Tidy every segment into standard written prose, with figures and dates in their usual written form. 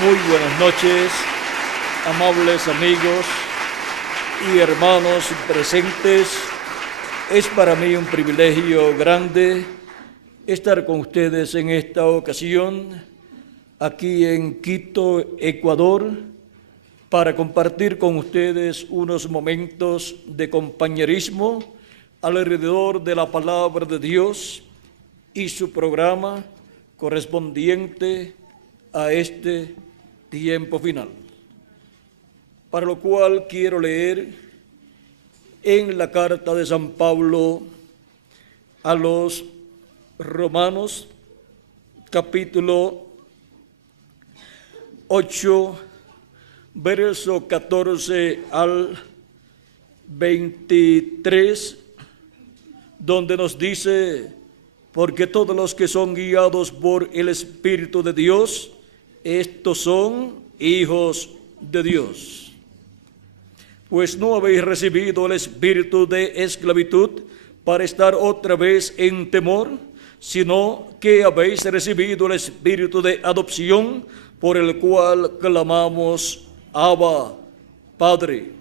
Muy buenas noches, amables amigos y hermanos presentes. Es para mí un privilegio grande estar con ustedes en esta ocasión, aquí en Quito, Ecuador, para compartir con ustedes unos momentos de compañerismo alrededor de la palabra de Dios y su programa correspondiente a este tiempo final. Para lo cual quiero leer en la carta de San Pablo a los Romanos, capítulo 8, verso 14 al 23, donde nos dice: porque todos los que son guiados por el Espíritu de Dios, estos son hijos de Dios. Pues no habéis recibido el espíritu de esclavitud para estar otra vez en temor, sino que habéis recibido el espíritu de adopción, por el cual clamamos: Abba, Padre.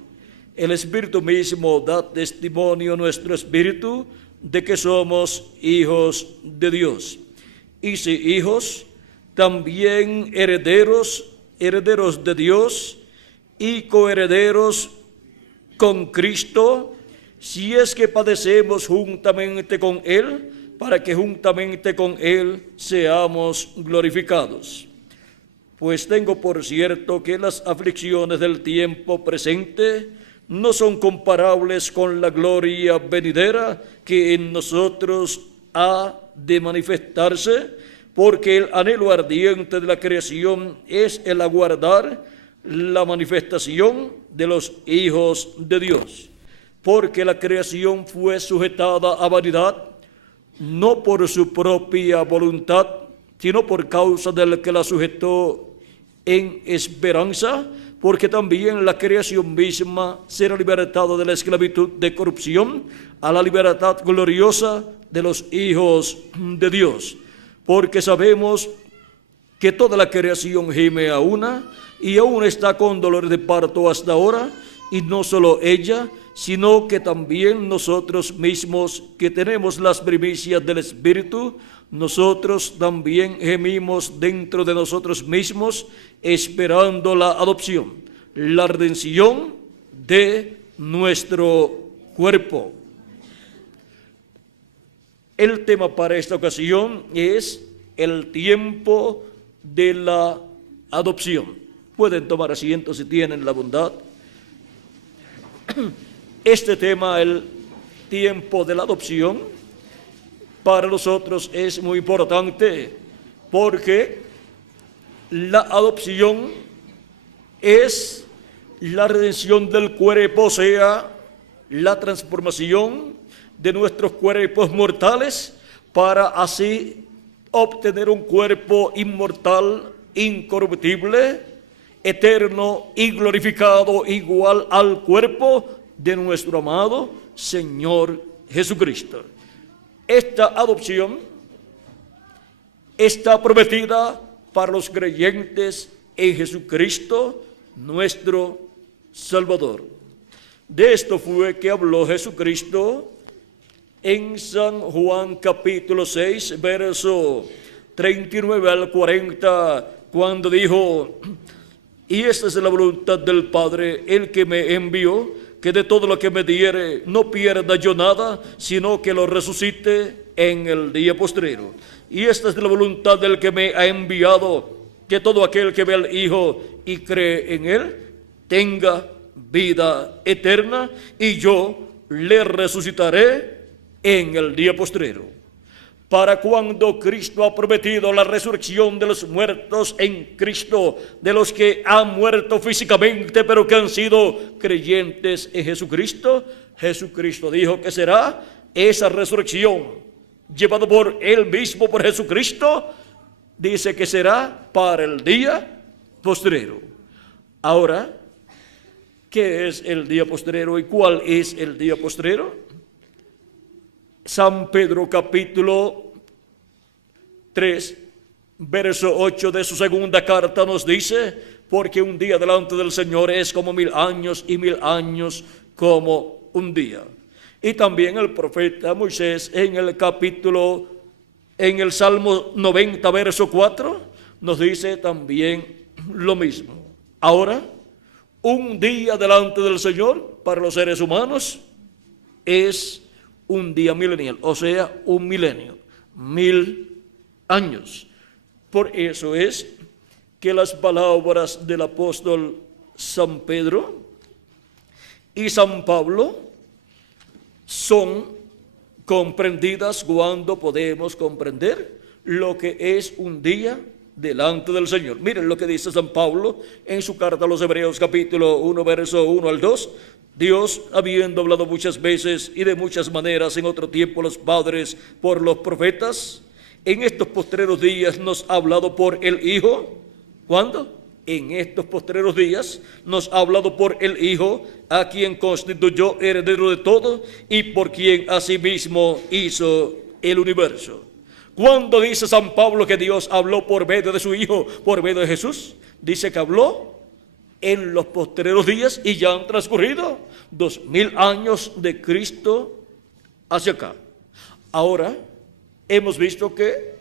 El Espíritu mismo da testimonio a nuestro espíritu de que somos hijos de Dios. Y si hijos, también herederos, herederos de Dios y coherederos con Cristo, si es que padecemos juntamente con Él, para que juntamente con Él seamos glorificados. Pues tengo por cierto que las aflicciones del tiempo presente no son comparables con la gloria venidera que en nosotros ha de manifestarse, porque el anhelo ardiente de la creación es el aguardar la manifestación de los hijos de Dios. Porque la creación fue sujetada a vanidad, no por su propia voluntad, sino por causa del que la sujetó en esperanza, porque también la creación misma será libertada de la esclavitud de corrupción a la libertad gloriosa de los hijos de Dios. Porque sabemos que toda la creación gime a una, y aún está con dolor de parto hasta ahora, y no solo ella, sino que también nosotros mismos, que tenemos las primicias del Espíritu, nosotros también gemimos dentro de nosotros mismos, esperando la adopción, la redención de nuestro cuerpo. El tema para esta ocasión es el tiempo de la adopción. Pueden tomar asiento si tienen la bondad. Este tema, el tiempo de la adopción, para nosotros es muy importante, porque la adopción es la redención del cuerpo, o sea, la transformación de nuestros cuerpos mortales para así obtener un cuerpo inmortal, incorruptible, eterno y glorificado, igual al cuerpo de nuestro amado Señor Jesucristo. Esta adopción está prometida para los creyentes en Jesucristo, nuestro Salvador. De esto fue que habló Jesucristo en San Juan capítulo 6, verso 39 al 40, cuando dijo: y esta es la voluntad del Padre, el que me envió, que de todo lo que me diere no pierda yo nada, sino que lo resucite en el día postrero. Y esta es la voluntad del que me ha enviado, que todo aquel que ve al Hijo y cree en Él tenga vida eterna, y yo le resucitaré en el día postrero. Para cuando Cristo ha prometido la resurrección de los muertos en Cristo, de los que han muerto físicamente, pero que han sido creyentes en Jesucristo, Jesucristo dijo que será esa resurrección llevada por Él mismo, por Jesucristo, dice que será para el día postrero. Ahora, ¿qué es el día postrero y cuál es el día postrero? San Pedro capítulo 3, verso 8 de su segunda carta nos dice: porque un día delante del Señor es como 1000 años, y 1000 años como un día. Y también el profeta Moisés en el Salmo 90, verso 4, nos dice también lo mismo. Ahora, un día delante del Señor para los seres humanos es un día milenial, o sea, un milenio, 1000 años. Por eso es que las palabras del apóstol San Pedro y San Pablo son comprendidas cuando podemos comprender lo que es un día delante del Señor. Miren lo que dice San Pablo en su carta a los Hebreos, capítulo 1, verso 1 al 2. Dios, habiendo hablado muchas veces y de muchas maneras en otro tiempo a los padres por los profetas, en estos postreros días nos ha hablado por el Hijo. ¿Cuándo? En estos postreros días nos ha hablado por el Hijo, a quien constituyó heredero de todo y por quien asimismo hizo el universo. ¿Cuándo dice San Pablo que Dios habló por medio de su Hijo, por medio de Jesús? Dice que habló en los postreros días, y ya han transcurrido 2000 años de Cristo hacia acá. Ahora hemos visto que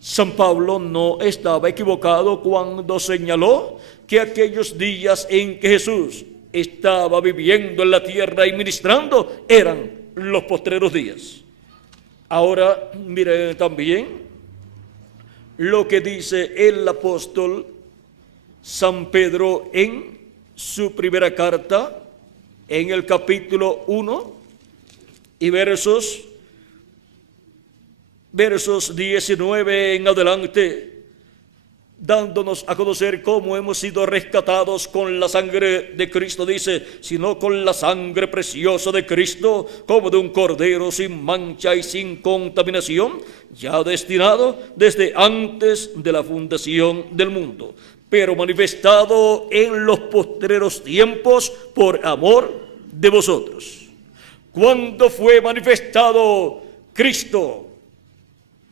San Pablo no estaba equivocado cuando señaló que aquellos días en que Jesús estaba viviendo en la tierra y ministrando eran los postreros días. Ahora miren también lo que dice el apóstol San Pedro en su primera carta, en el capítulo 1 y versos 19 en adelante, dándonos a conocer cómo hemos sido rescatados con la sangre de Cristo. Dice: sino con la sangre preciosa de Cristo, como de un cordero sin mancha y sin contaminación, ya destinado desde antes de la fundación del mundo, pero manifestado en los postreros tiempos por amor de vosotros. ¿Cuándo fue manifestado Cristo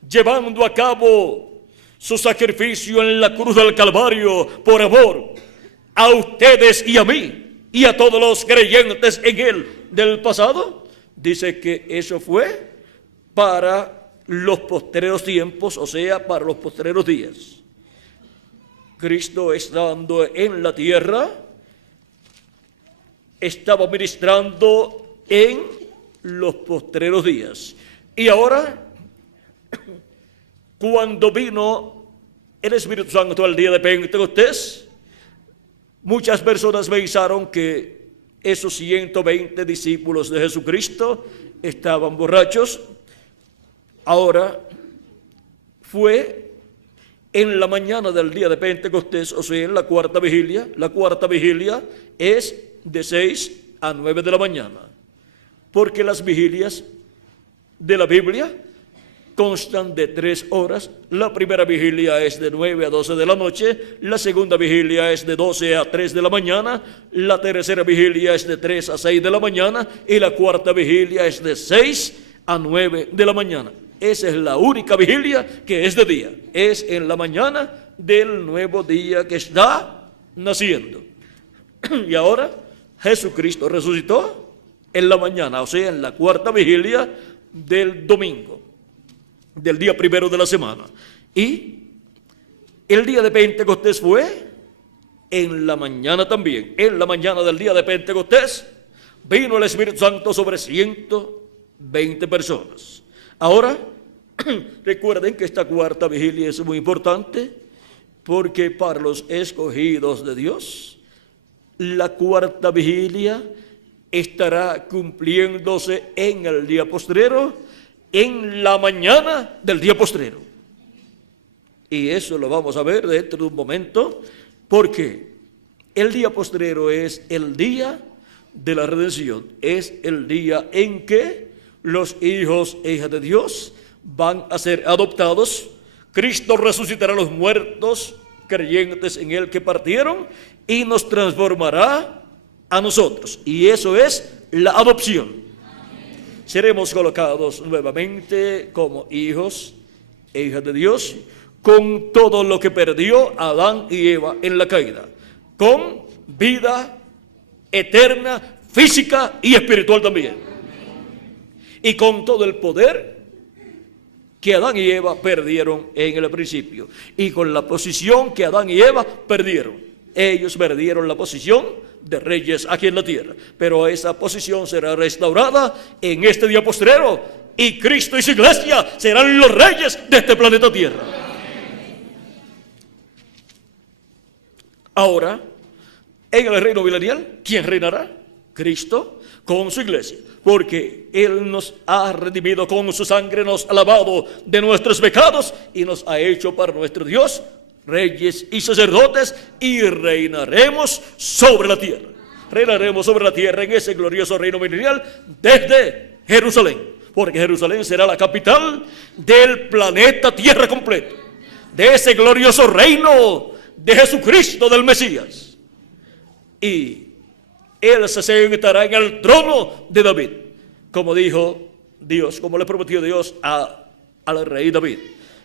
llevando a cabo su sacrificio en la cruz del Calvario por amor a ustedes y a mí y a todos los creyentes en Él del pasado? Dice que eso fue para los postreros tiempos, o sea, para los postreros días. Cristo, estando en la tierra, estaba ministrando en los postreros días. Y ahora, cuando vino el Espíritu Santo al día de Pentecostés, muchas personas pensaron que esos 120 discípulos de Jesucristo estaban borrachos. Ahora fue en la mañana del día de Pentecostés, o sea, en la cuarta vigilia. La cuarta vigilia es de 6 a 9 de la mañana, porque las vigilias de la Biblia constan de 3 horas. La primera vigilia es de 9 a 12 de la noche, la segunda vigilia es de 12 a 3 de la mañana, la tercera vigilia es de 3 a 6 de la mañana y la cuarta vigilia es de 6 a 9 de la mañana. Esa es la única vigilia que es de día, es en la mañana del nuevo día que está naciendo. Y ahora Jesucristo resucitó en la mañana, o sea, en la cuarta vigilia del domingo, del día primero de la semana. Y el día de Pentecostés fue en la mañana también. En la mañana del día de Pentecostés vino el Espíritu Santo sobre 120 personas. Ahora, recuerden que esta cuarta vigilia es muy importante, porque para los escogidos de Dios, la cuarta vigilia estará cumpliéndose en el día postrero, en la mañana del día postrero. Y eso lo vamos a ver dentro de un momento, porque el día postrero es el día de la redención, es el día en que los hijos e hijas de Dios van a ser adoptados. Cristo resucitará a los muertos creyentes en Él que partieron y nos transformará a nosotros. Y eso es la adopción. Seremos colocados nuevamente como hijos e hijas de Dios, con todo lo que perdió Adán y Eva en la caída, con vida eterna, física y espiritual también, y con todo el poder que Adán y Eva perdieron en el principio, y con la posición que Adán y Eva perdieron. Ellos perdieron la posición de reyes aquí en la tierra, pero esa posición será restaurada en este día postrero, y Cristo y su iglesia serán los reyes de este planeta Tierra. Ahora, en el reino milenial, ¿quién reinará? Cristo con su iglesia, porque Él nos ha redimido con su sangre, nos ha lavado de nuestros pecados y nos ha hecho para nuestro Dios reyes y sacerdotes, y reinaremos sobre la tierra. Reinaremos sobre la tierra en ese glorioso reino milenial desde Jerusalén, porque Jerusalén será la capital del planeta Tierra completo, de ese glorioso reino de Jesucristo, del Mesías. Y Él se sentará en el trono de David, como dijo Dios, como le prometió Dios al rey David,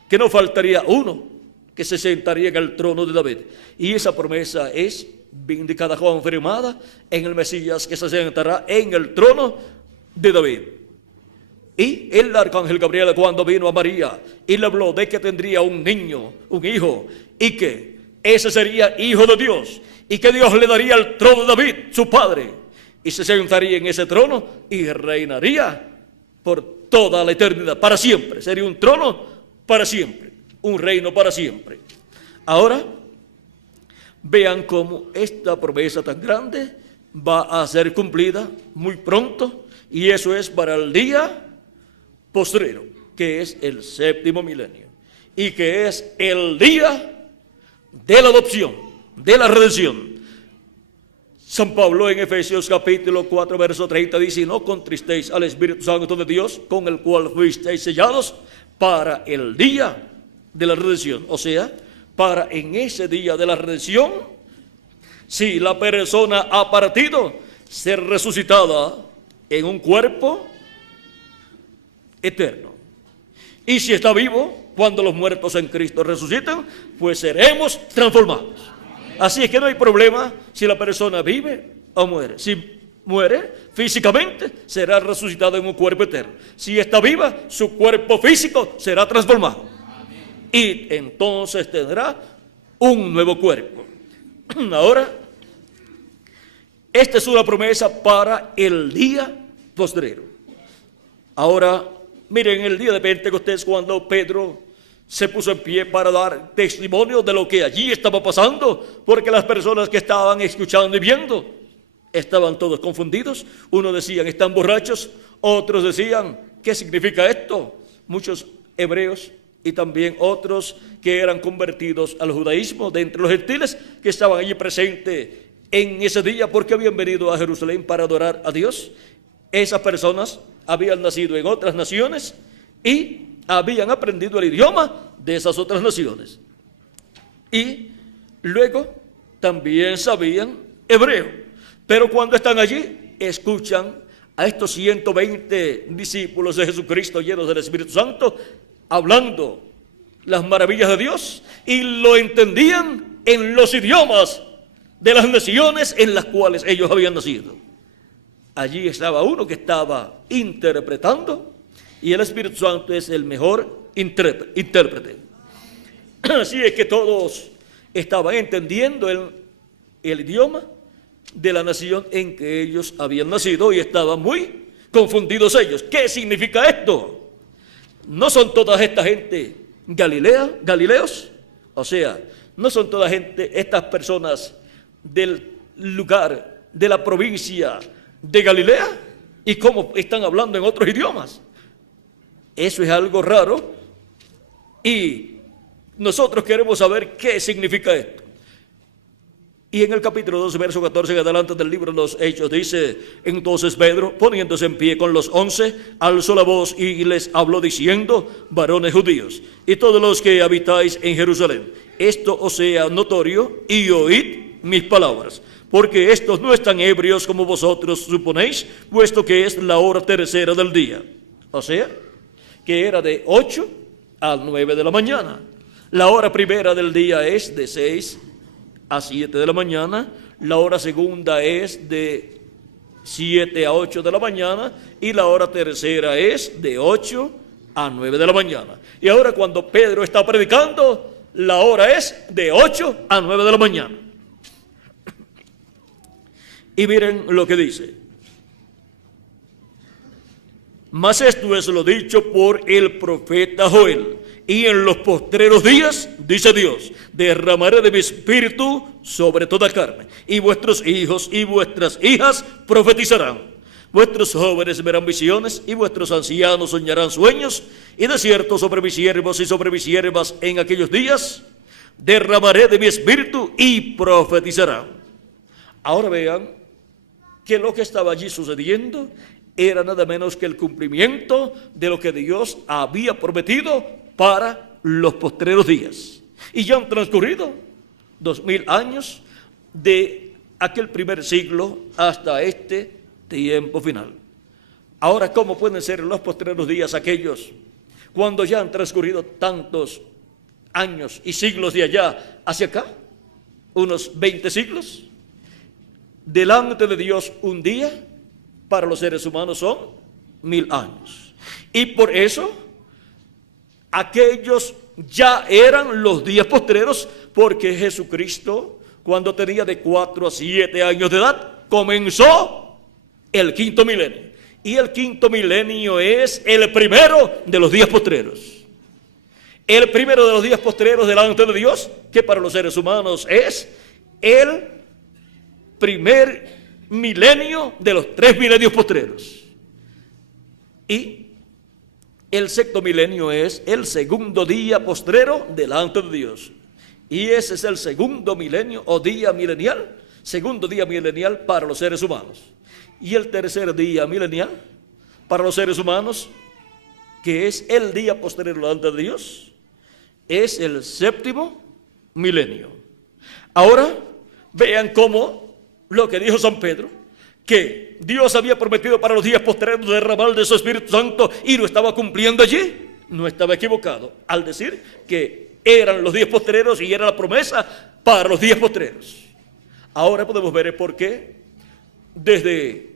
que no faltaría uno que se sentaría en el trono de David. Y esa promesa es vindicada, confirmada en el Mesías, que se sentará en el trono de David. Y el arcángel Gabriel, cuando vino a María y le habló de que tendría un niño, un hijo, y que ese sería hijo de Dios, y que Dios le daría el trono de David, su padre, y se sentaría en ese trono y reinaría por toda la eternidad, para siempre. Sería un trono para siempre, un reino para siempre. Ahora, vean cómo esta promesa tan grande va a ser cumplida muy pronto, y eso es para el día postrero, que es el séptimo milenio, y que es el día de la adopción, de la redención. San Pablo en Efesios capítulo 4 verso 30 dice: no contristéis al Espíritu Santo de Dios, con el cual fuisteis sellados para el día de la redención. O sea, para en ese día de la redención, si la persona ha partido, ser resucitada en un cuerpo eterno. Y si está vivo, cuando los muertos en Cristo resucitan, pues seremos transformados. Así es que no hay problema si la persona vive o muere. Si muere físicamente, será resucitada en un cuerpo eterno. Si está viva, su cuerpo físico será transformado. Y entonces tendrá un nuevo cuerpo. Ahora, esta es una promesa para el día postrero. Ahora, miren, el día de Pentecostés, cuando Pedro se puso en pie para dar testimonio de lo que allí estaba pasando, porque las personas que estaban escuchando y viendo estaban todos confundidos. Unos decían: están borrachos. Otros decían: ¿qué significa esto? Muchos hebreos y también otros que eran convertidos al judaísmo de entre los gentiles, que estaban allí presentes en ese día porque habían venido a Jerusalén para adorar a Dios. Esas personas habían nacido en otras naciones y habían aprendido el idioma de esas otras naciones. Y luego también sabían hebreo. Pero cuando están allí, escuchan a estos 120 discípulos de Jesucristo llenos del Espíritu Santo, hablando las maravillas de Dios, y lo entendían en los idiomas de las naciones en las cuales ellos habían nacido. Allí estaba uno que estaba interpretando, y el Espíritu Santo es el mejor intérprete. Así es que todos estaban entendiendo el idioma de la nación en que ellos habían nacido, y estaban muy confundidos ellos. ¿Qué significa esto? ¿No son toda esta gente galileos? O sea, ¿no son toda estas personas del lugar, de la provincia de Galilea? ¿Y cómo están hablando en otros idiomas? Eso es algo raro, y nosotros queremos saber qué significa esto. Y en el capítulo 2, verso 14 en adelante del libro de los Hechos, dice: entonces Pedro, poniéndose en pie con los 11, alzó la voz y les habló diciendo: varones judíos, y todos los que habitáis en Jerusalén, esto os sea notorio, y oíd mis palabras, porque estos no están ebrios como vosotros suponéis, puesto que es la hora tercera del día. O sea, que era de 8 a 9 de la mañana. La hora primera del día es de 6 a 7 de la mañana, la hora segunda es de 7 a 8 de la mañana y la hora tercera es de 8 a 9 de la mañana. Y ahora cuando Pedro está predicando, la hora es de 8 a 9 de la mañana. Y miren lo que dice. Mas esto es lo dicho por el profeta Joel. Y en los postreros días, dice Dios, derramaré de mi espíritu sobre toda carne. Y vuestros hijos y vuestras hijas profetizarán. Vuestros jóvenes verán visiones y vuestros ancianos soñarán sueños. Y de cierto sobre mis siervos y sobre mis siervas en aquellos días derramaré de mi espíritu y profetizarán. Ahora vean que lo que estaba allí sucediendo era nada menos que el cumplimiento de lo que Dios había prometido para los postreros días. Y ya han transcurrido 2000 años de aquel primer siglo hasta este tiempo final. Ahora, ¿cómo pueden ser los postreros días aquellos cuando ya han transcurrido tantos años y siglos de allá hacia acá? Unos 20 siglos. Delante de Dios un día para los seres humanos son 1000 años. Y por eso aquellos ya eran los días postreros, porque Jesucristo, cuando tenía de 4 a 7 años de edad, comenzó el quinto milenio. Y el quinto milenio es el primero de los días postreros. El primero de los días postreros delante de Dios, que para los seres humanos es el primer milenio de los 3 milenios postreros. Y el sexto milenio es el segundo día postrero delante de Dios. Y ese es el segundo milenio o día milenial, segundo día milenial para los seres humanos. Y el tercer día milenial para los seres humanos, que es el día postrero delante de Dios, es el séptimo milenio. Ahora vean cómo lo que dijo San Pedro, que Dios había prometido para los días postreros derramar de su Espíritu Santo y lo estaba cumpliendo allí, no estaba equivocado al decir que eran los días postreros y era la promesa para los días postreros. Ahora podemos ver el por qué desde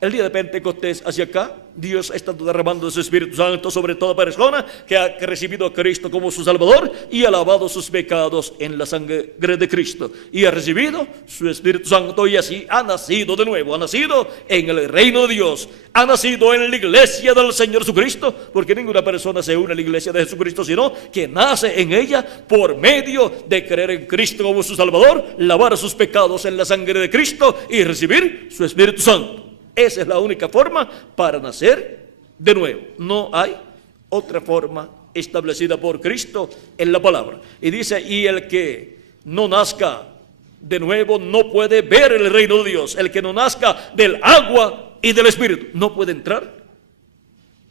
el día de Pentecostés hacia acá Dios ha estado derramando su Espíritu Santo sobre toda persona que ha recibido a Cristo como su Salvador y ha lavado sus pecados en la sangre de Cristo y ha recibido su Espíritu Santo, y así ha nacido de nuevo, ha nacido en el reino de Dios, ha nacido en la iglesia del Señor Jesucristo, porque ninguna persona se une a la iglesia de Jesucristo sino que nace en ella por medio de creer en Cristo como su Salvador, lavar sus pecados en la sangre de Cristo y recibir su Espíritu Santo. Esa es la única forma para nacer de nuevo. No hay otra forma establecida por Cristo en la palabra. Y dice, y el que no nazca de nuevo no puede ver el reino de Dios. El que no nazca del agua y del Espíritu no puede entrar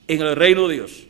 en el reino de Dios.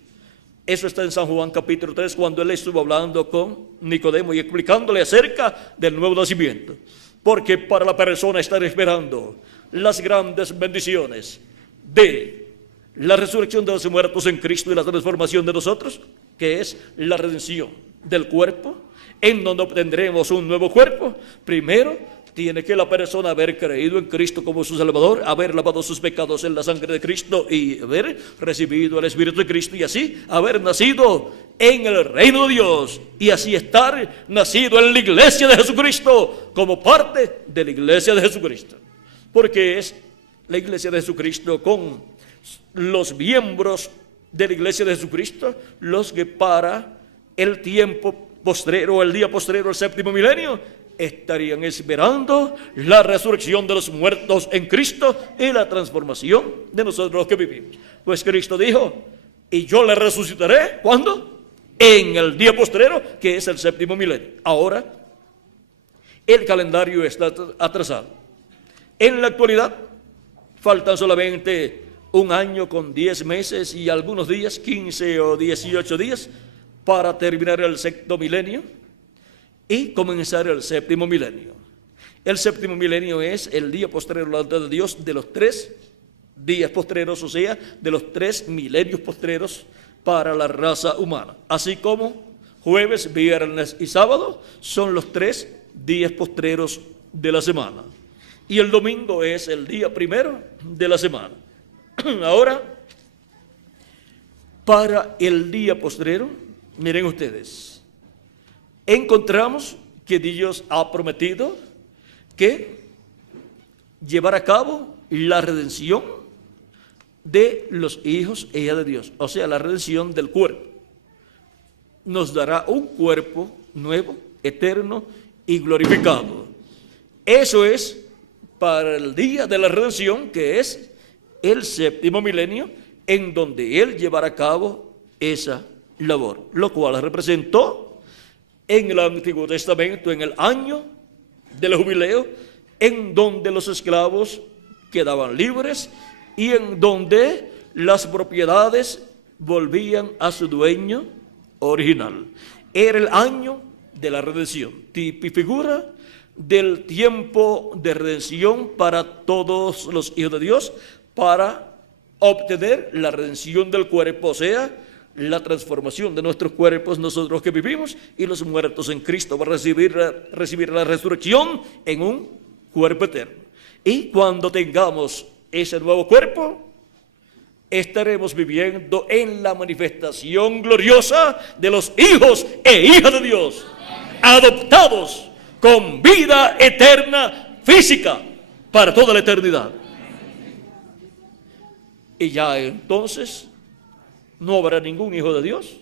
Eso está en San Juan capítulo 3, cuando él estuvo hablando con Nicodemo y explicándole acerca del nuevo nacimiento. Porque para la persona estar esperando las grandes bendiciones de la resurrección de los muertos en Cristo y la transformación de nosotros, que es la redención del cuerpo, en donde obtendremos un nuevo cuerpo, primero tiene que la persona haber creído en Cristo como su Salvador, haber lavado sus pecados en la sangre de Cristo y haber recibido el Espíritu de Cristo, y así haber nacido en el reino de Dios, y así estar nacido en la iglesia de Jesucristo como parte de la iglesia de Jesucristo. Porque es la iglesia de Jesucristo con los miembros de la iglesia de Jesucristo los que para el tiempo postrero, el día postrero, el séptimo milenio, estarían esperando la resurrección de los muertos en Cristo y la transformación de nosotros los que vivimos. Pues Cristo dijo, y yo le resucitaré, ¿cuándo? En el día postrero, que es el séptimo milenio. Ahora, el calendario está atrasado. En la actualidad, faltan solamente un año con 10 meses y algunos días, 15 o 18 días, para terminar el sexto milenio y comenzar el séptimo milenio. El séptimo milenio es el día postrero delante de Dios de los 3 días postreros, o sea, de los 3 milenios postreros para la raza humana. Así como Jueves, viernes y sábado son los 3 días postreros de la semana. Y el domingo es el día primero de la semana. Ahora, para el día postrero, miren ustedes, encontramos que Dios ha prometido que llevar a cabo la redención de los hijos e hijas de Dios, o sea, la redención del cuerpo. Nos dará un cuerpo nuevo, eterno y glorificado. Eso es para el día de la redención, que es el séptimo milenio, en donde Él llevará a cabo esa labor, lo cual representó en el Antiguo Testamento, en el año del jubileo, en donde los esclavos quedaban libres y en donde las propiedades volvían a su dueño original. Era el año de la redención, tipo y figura del tiempo de redención para todos los hijos de Dios, para obtener la redención del cuerpo, o sea, la transformación de nuestros cuerpos, nosotros que vivimos, y los muertos en Cristo para recibir la resurrección en un cuerpo eterno. Y cuando tengamos ese nuevo cuerpo, estaremos viviendo en la manifestación gloriosa de los hijos e hijas de Dios, adoptados con vida eterna física para toda la eternidad. Y ya entonces no habrá ningún hijo de Dios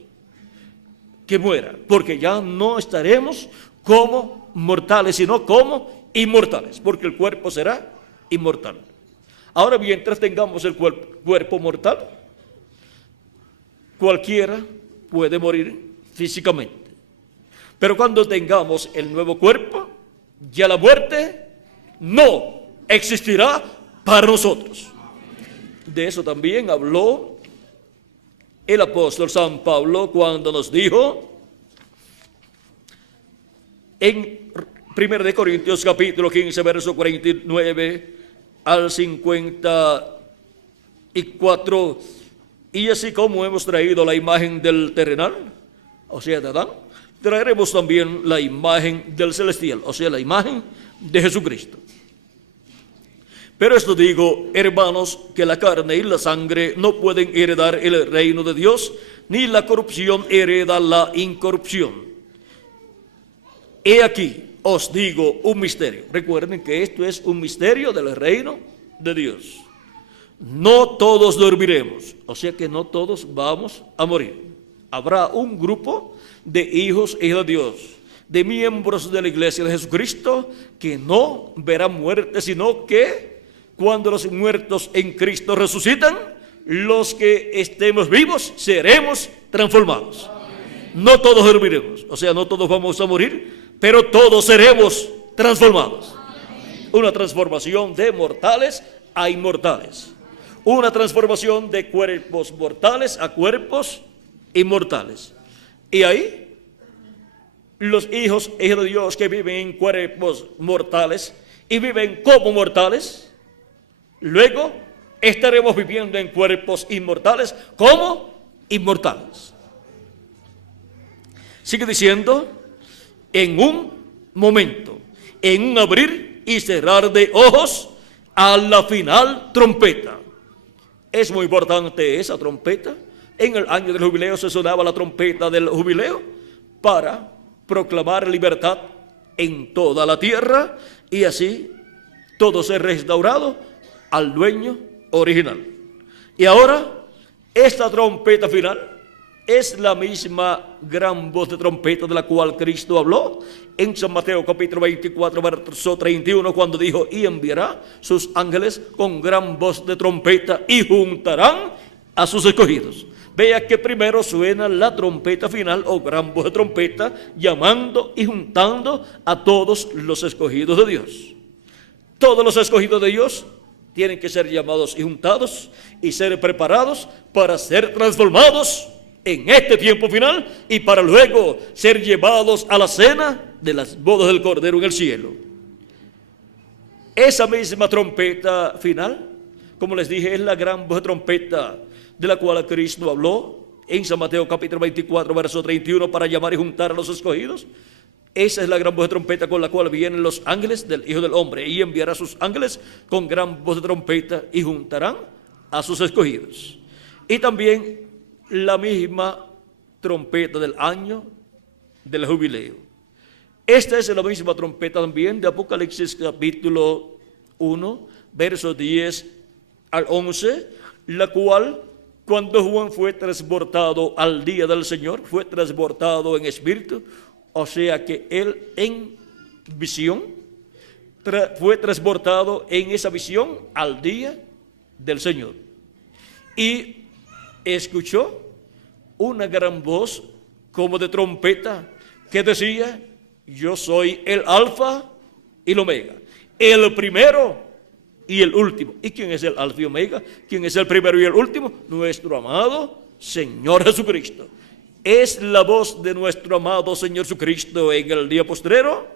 que muera, porque ya no estaremos como mortales, sino como inmortales, porque el cuerpo será inmortal. Ahora, mientras tengamos el cuerpo mortal, cualquiera puede morir físicamente. Pero cuando tengamos el nuevo cuerpo, ya la muerte no existirá para nosotros. De eso también habló el apóstol San Pablo cuando nos dijo en 1 de Corintios capítulo 15, verso 49 al 54, y así como hemos traído la imagen del terrenal, o sea, de Adán, traeremos también la imagen del celestial, o sea, la imagen de Jesucristo. Pero esto digo, hermanos, que la carne y la sangre no pueden heredar el reino de Dios, ni la corrupción hereda la incorrupción. He aquí, os digo un misterio. Recuerden que esto es un misterio del reino de Dios. No todos dormiremos, o sea que no todos vamos a morir. Habrá un grupo de hijos e hijas de Dios, de miembros de la iglesia de Jesucristo, que no verán muerte, sino que cuando los muertos en Cristo resucitan, los que estemos vivos seremos transformados. No todos dormiremos, o sea, no todos vamos a morir, pero todos seremos transformados. Una transformación de mortales a inmortales. Una transformación de cuerpos mortales a cuerpos inmortales. Y ahí, los hijos e hijas de Dios que viven en cuerpos mortales y viven como mortales, luego estaremos viviendo en cuerpos inmortales como inmortales. Sigue diciendo, en un momento, en un abrir y cerrar de ojos, a la final trompeta. Es muy importante esa trompeta. En el año del jubileo se sonaba la trompeta del jubileo para proclamar libertad en toda la tierra y así todo ser restaurado al dueño original. Y ahora, esta trompeta final es la misma gran voz de trompeta de la cual Cristo habló en San Mateo capítulo 24, verso 31, cuando dijo, y enviará sus ángeles con gran voz de trompeta y juntarán a sus escogidos. Vea que primero suena la trompeta final o gran voz de trompeta, llamando y juntando a todos los escogidos de Dios. Todos los escogidos de Dios tienen que ser llamados y juntados y ser preparados para ser transformados en este tiempo final y para luego ser llevados a la cena de las bodas del Cordero en el cielo. Esa misma trompeta final, como les dije, es la gran voz de trompeta de la cual Cristo habló en San Mateo capítulo 24, verso 31, para llamar y juntar a los escogidos. Esa es la gran voz de trompeta con la cual vienen los ángeles del Hijo del Hombre, y enviará a sus ángeles con gran voz de trompeta y juntarán a sus escogidos. Y también la misma trompeta del año del jubileo. Esta es la misma trompeta también de Apocalipsis capítulo 1, versos 10 al 11, la cual, cuando Juan fue transportado al día del Señor, fue transportado en espíritu, o sea que él en visión fue transportado en esa visión al día del Señor. Y escuchó una gran voz como de trompeta que decía: yo soy el Alfa y el Omega, el primero y el último. ¿Y quién es el Alfa y Omega? ¿Quién es el primero y el último? Nuestro amado Señor Jesucristo. Es la voz de nuestro amado Señor Jesucristo en el día postrero,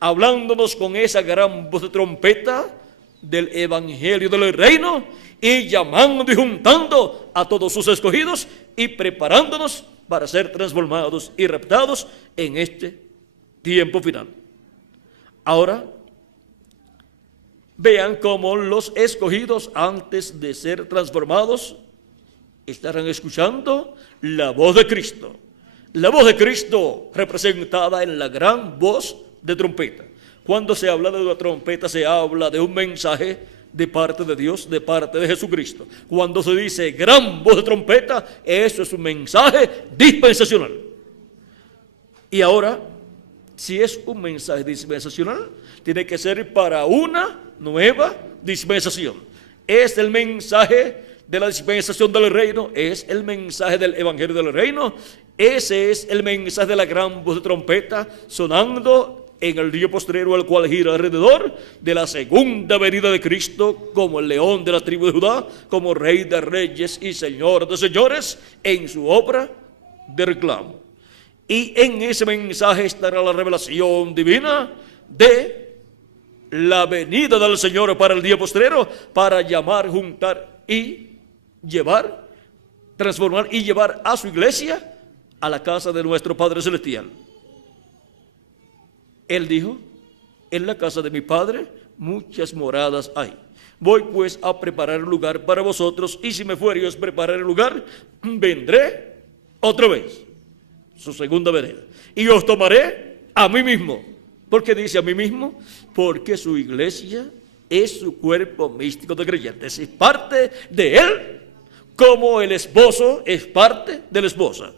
hablándonos con esa gran voz de trompeta del Evangelio del Reino, y llamando y juntando a todos sus escogidos y preparándonos para ser transformados y raptados en este tiempo final. Ahora, vean cómo los escogidos, antes de ser transformados, estarán escuchando la voz de Cristo. La voz de Cristo representada en la gran voz de trompeta. Cuando se habla de una trompeta, se habla de un mensaje de parte de Dios, de parte de Jesucristo. Cuando se dice gran voz de trompeta, eso es un mensaje dispensacional. Y ahora, si es un mensaje dispensacional, tiene que ser para una nueva dispensación. Es el mensaje de la dispensación del reino, es el mensaje del Evangelio del Reino. Ese es el mensaje de la gran voz de trompeta sonando en el día postrero, al cual gira alrededor de la segunda venida de Cristo como el león de la tribu de Judá, como Rey de reyes y Señor de señores, en su obra de reclamo. Y en ese mensaje estará la revelación divina de la venida del Señor para el día postrero, para llamar, juntar y llevar, transformar y llevar a su iglesia a la casa de nuestro Padre Celestial. Él dijo: en la casa de mi Padre muchas moradas hay. Voy pues a preparar un lugar para vosotros, y si me fuere y os preparar el lugar, vendré otra vez, su segunda venida, y os tomaré a mí mismo. ¿Por qué dice a mí mismo? Porque su iglesia es su cuerpo místico de creyentes, es parte de él, como el esposo es parte de la esposa.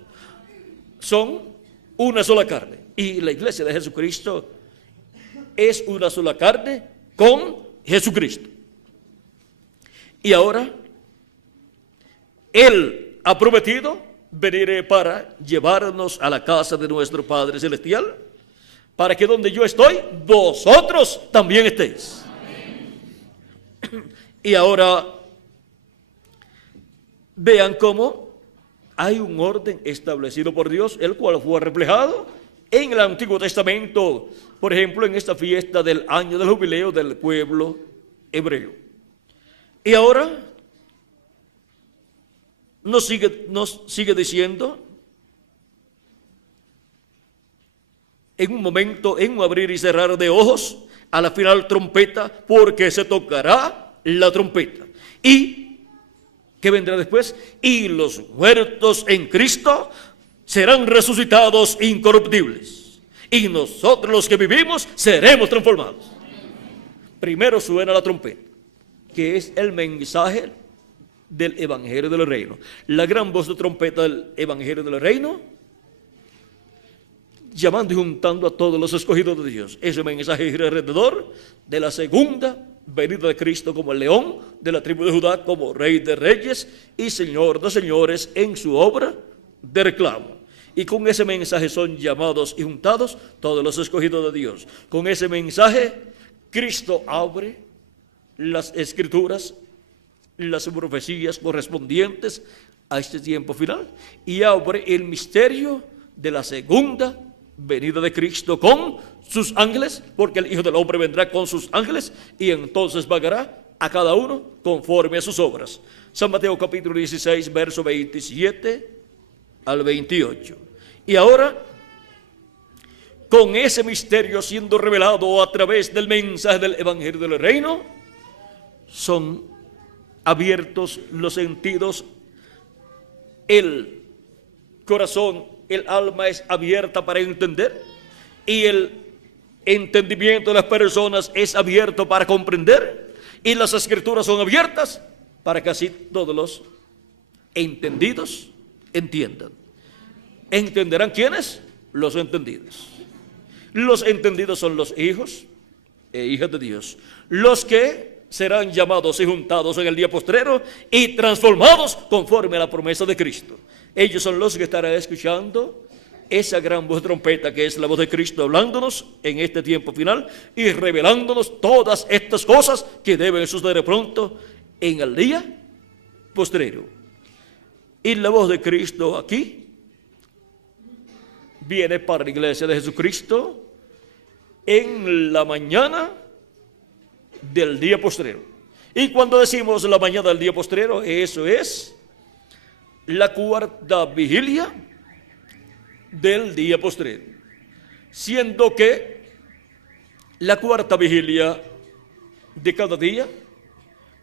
Son una sola carne. Y la iglesia de Jesucristo es una sola carne con Jesucristo. Y ahora, Él ha prometido venir para llevarnos a la casa de nuestro Padre Celestial, para que donde yo estoy, vosotros también estéis. Amén. Y ahora, vean cómo hay un orden establecido por Dios, el cual fue reflejado en el Antiguo Testamento, por ejemplo, en esta fiesta del año del jubileo del pueblo hebreo. Y ahora nos sigue diciendo, en un momento, en un abrir y cerrar de ojos, a la final trompeta, porque se tocará la trompeta. ¿Y qué vendrá después? Y los muertos en Cristo serán resucitados incorruptibles, y nosotros los que vivimos seremos transformados. Primero suena la trompeta, que es el mensaje del Evangelio del Reino. La gran voz de trompeta del Evangelio del Reino, llamando y juntando a todos los escogidos de Dios. Ese mensaje gira alrededor de la segunda venida de Cristo como el león de la tribu de Judá, como Rey de reyes y Señor de señores, en su obra de reclamo. Y con ese mensaje son llamados y juntados todos los escogidos de Dios. Con ese mensaje, Cristo abre las escrituras, las profecías correspondientes a este tiempo final, y abre el misterio de la segunda venida de Cristo con sus ángeles, porque el Hijo del Hombre vendrá con sus ángeles y entonces vagará a cada uno conforme a sus obras. San Mateo capítulo 16, verso 27 al 28. Y ahora, con ese misterio siendo revelado a través del mensaje del Evangelio del Reino, son abiertos los sentidos, el corazón, el alma es abierta para entender y el entendimiento de las personas es abierto para comprender y las escrituras son abiertas para que así todos los entendidos entiendan. ¿Entenderán quiénes? Los entendidos. Los entendidos son los hijos e hijas de Dios, los que serán llamados y juntados en el día postrero y transformados conforme a la promesa de Cristo. Ellos son los que estarán escuchando esa gran voz de trompeta que es la voz de Cristo hablándonos en este tiempo final y revelándonos todas estas cosas que deben suceder pronto en el día postrero. Y la voz de Cristo aquí viene para la iglesia de Jesucristo en la mañana del día postrero. Y cuando decimos la mañana del día postrero, eso es la cuarta vigilia del día postrero, siendo que la cuarta vigilia de cada día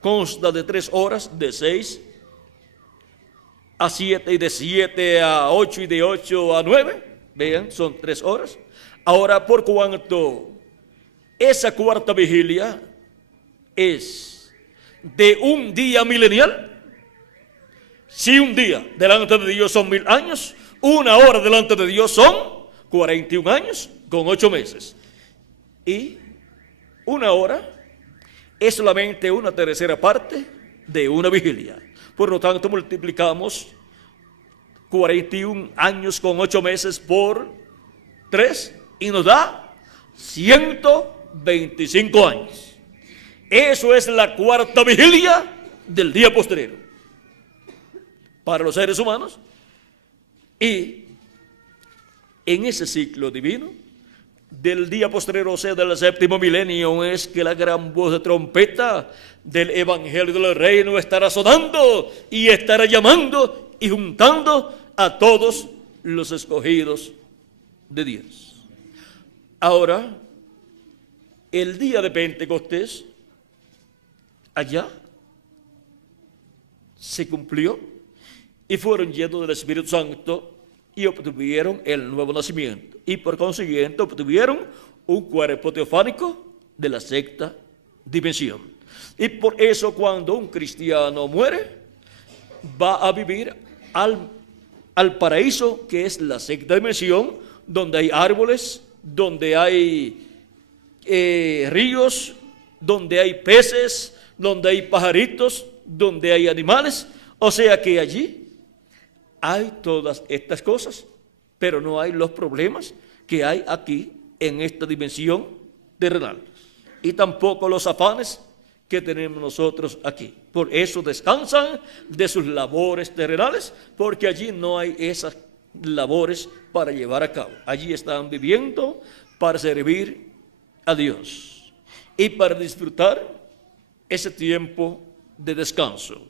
consta de 3 horas, de 6 a 7 y de 7 a 8 y de 8 a 9. Vean, son 3 horas. Ahora, por cuanto esa cuarta vigilia es de un día milenial, si un día delante de Dios son 1000 años, una hora delante de Dios son 41 años con 8 meses. Y una hora es solamente una tercera parte de una vigilia. Por lo tanto, multiplicamos 41 años con 8 meses por 3 y nos da 125 años. Eso es la cuarta vigilia del día postrero para los seres humanos. Y en ese ciclo divino del día postrero, o sea, del séptimo milenio, es que la gran voz de trompeta del Evangelio del Reino estará sonando y estará llamando y juntando a todos los escogidos de Dios. Ahora, el día de Pentecostés, allá, se cumplió y fueron llenos del Espíritu Santo y obtuvieron el nuevo nacimiento. Y por consiguiente obtuvieron un cuerpo teofánico de la sexta dimensión. Y por eso cuando un cristiano muere, va a vivir al paraíso, que es la sexta dimensión, donde hay árboles, donde hay ríos, donde hay peces, donde hay pajaritos, donde hay animales. O sea que allí hay todas estas cosas, pero no hay los problemas que hay aquí en esta dimensión terrenal. Y tampoco los afanes que tenemos nosotros aquí. Por eso descansan de sus labores terrenales, porque allí no hay esas labores para llevar a cabo. Allí están viviendo para servir a Dios y para disfrutar ese tiempo de descanso.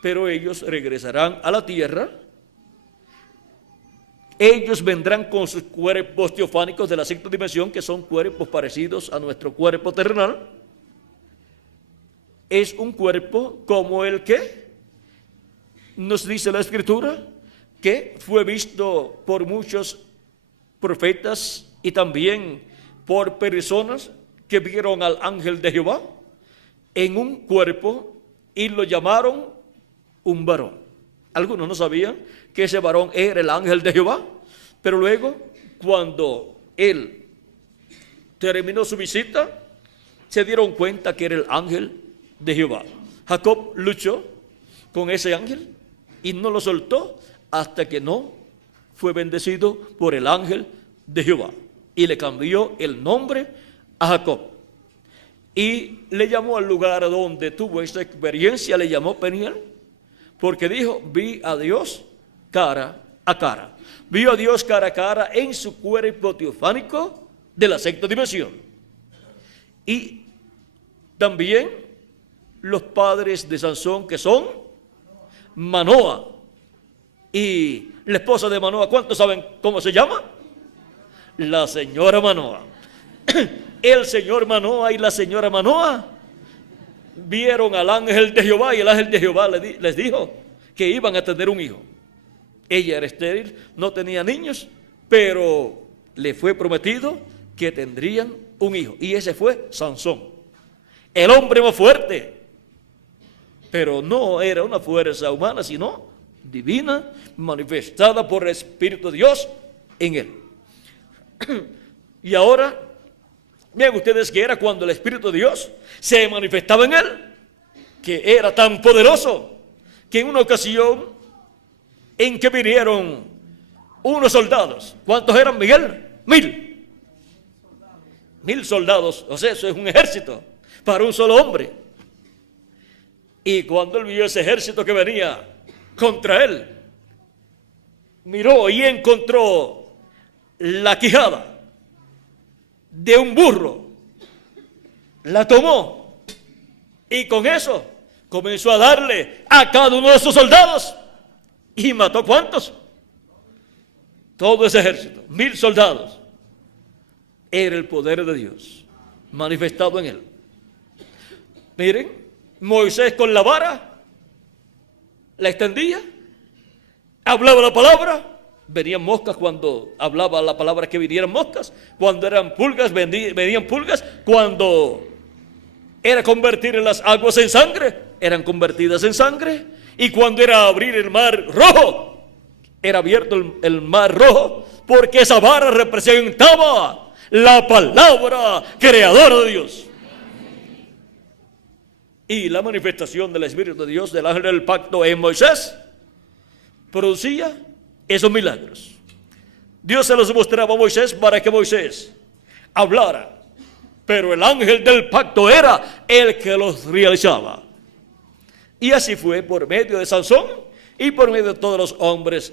Pero ellos regresarán a la tierra. Ellos vendrán con sus cuerpos teofánicos de la sexta dimensión, que son cuerpos parecidos a nuestro cuerpo terrenal. Es un cuerpo como el que nos dice la Escritura, que fue visto por muchos profetas y también por personas que vieron al ángel de Jehová en un cuerpo y lo llamaron un varón. Algunos no sabían que ese varón era el ángel de Jehová, pero luego, cuando él terminó su visita, se dieron cuenta que era el ángel de Jehová. Jacob luchó con ese ángel y no lo soltó hasta que no fue bendecido por el ángel de Jehová, y le cambió el nombre a Jacob y le llamó al lugar donde tuvo esta experiencia, le llamó Peniel, porque dijo: vi a Dios cara a cara. Vio a Dios cara a cara en su cuerpo teofánico de la sexta dimensión. Y También los padres de Sansón, que son Manoa y la esposa de Manoa. ¿Cuántos saben cómo se llama? La señora Manoa. El señor Manoa y la señora Manoa vieron al ángel de Jehová, y el ángel de Jehová les dijo que iban a tener un hijo. Ella era estéril, no tenía niños, pero le fue prometido que tendrían un hijo, y ese fue Sansón, el hombre más fuerte, pero no era una fuerza humana, sino divina, manifestada por el Espíritu de Dios en él. Y ahora, vean ustedes que era cuando el Espíritu de Dios se manifestaba en él, que era tan poderoso, que en una ocasión en que vinieron unos soldados. ¿Cuántos eran, Miguel? 1000 soldados, o sea, eso es un ejército para un solo hombre. Y cuando él vio ese ejército que venía contra él, miró y encontró la quijada de un burro, la tomó y con eso comenzó a darle a cada uno de esos soldados y mató ¿cuántos? Todo ese ejército, 1000 soldados. Era el poder de Dios manifestado en él. Miren, Moisés con la vara la extendía, hablaba la palabra, venían moscas cuando hablaba la palabra, que vinieran moscas, cuando eran pulgas, venían pulgas, cuando era convertir en las aguas en sangre, eran convertidas en sangre, y cuando era abrir el mar rojo, era abierto el mar rojo, porque esa vara representaba la palabra creadora de Dios. Y la manifestación del Espíritu de Dios, del ángel del pacto en Moisés, producía esos milagros. Dios se los mostraba a Moisés para que Moisés hablara, pero el ángel del pacto era el que los realizaba. Y así fue por medio de Sansón y por medio de todos los hombres